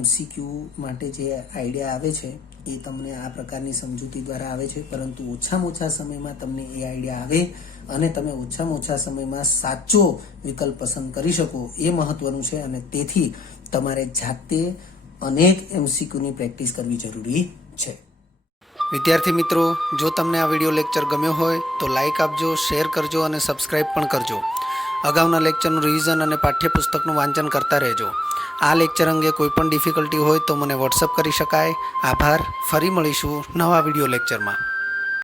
MCQ માટે જે આઈડિયા આવે છે એ તમને આ પ્રકારની સમજૂતી દ્વારા આવે છે, પરંતુ ઓછામાં ઓછા સમયમાં તમને એ આઈડિયા આવે અને તમે ઓછામાં ઓછા સમયમાં સાચો વિકલ્પ પસંદ કરી શકો એ મહત્વનું છે. અને તેથી તમારે જાતે અનેક MCQની પ્રેક્ટિસ કરવી જરૂરી છે. વિદ્યાર્થી મિત્રો, જો તમને આ વિડીયો લેક્ચર ગમ્યો હોય તો લાઇક આપજો, શેર કરજો અને સબસ્ક્રાઇબ પણ કરજો. અગાઉના લેક્ચરનું રિવિઝન અને પાઠ્યપુસ્તકનું વાંચન કરતા રહેજો. આ લેક્ચર અંગે કોઈ પણ ડિફિકલ્ટી હોય તો મને વોટ્સઅપ કરી શકાય. આભાર. ફરી મળીશું નવા વિડીયો લેક્ચરમાં.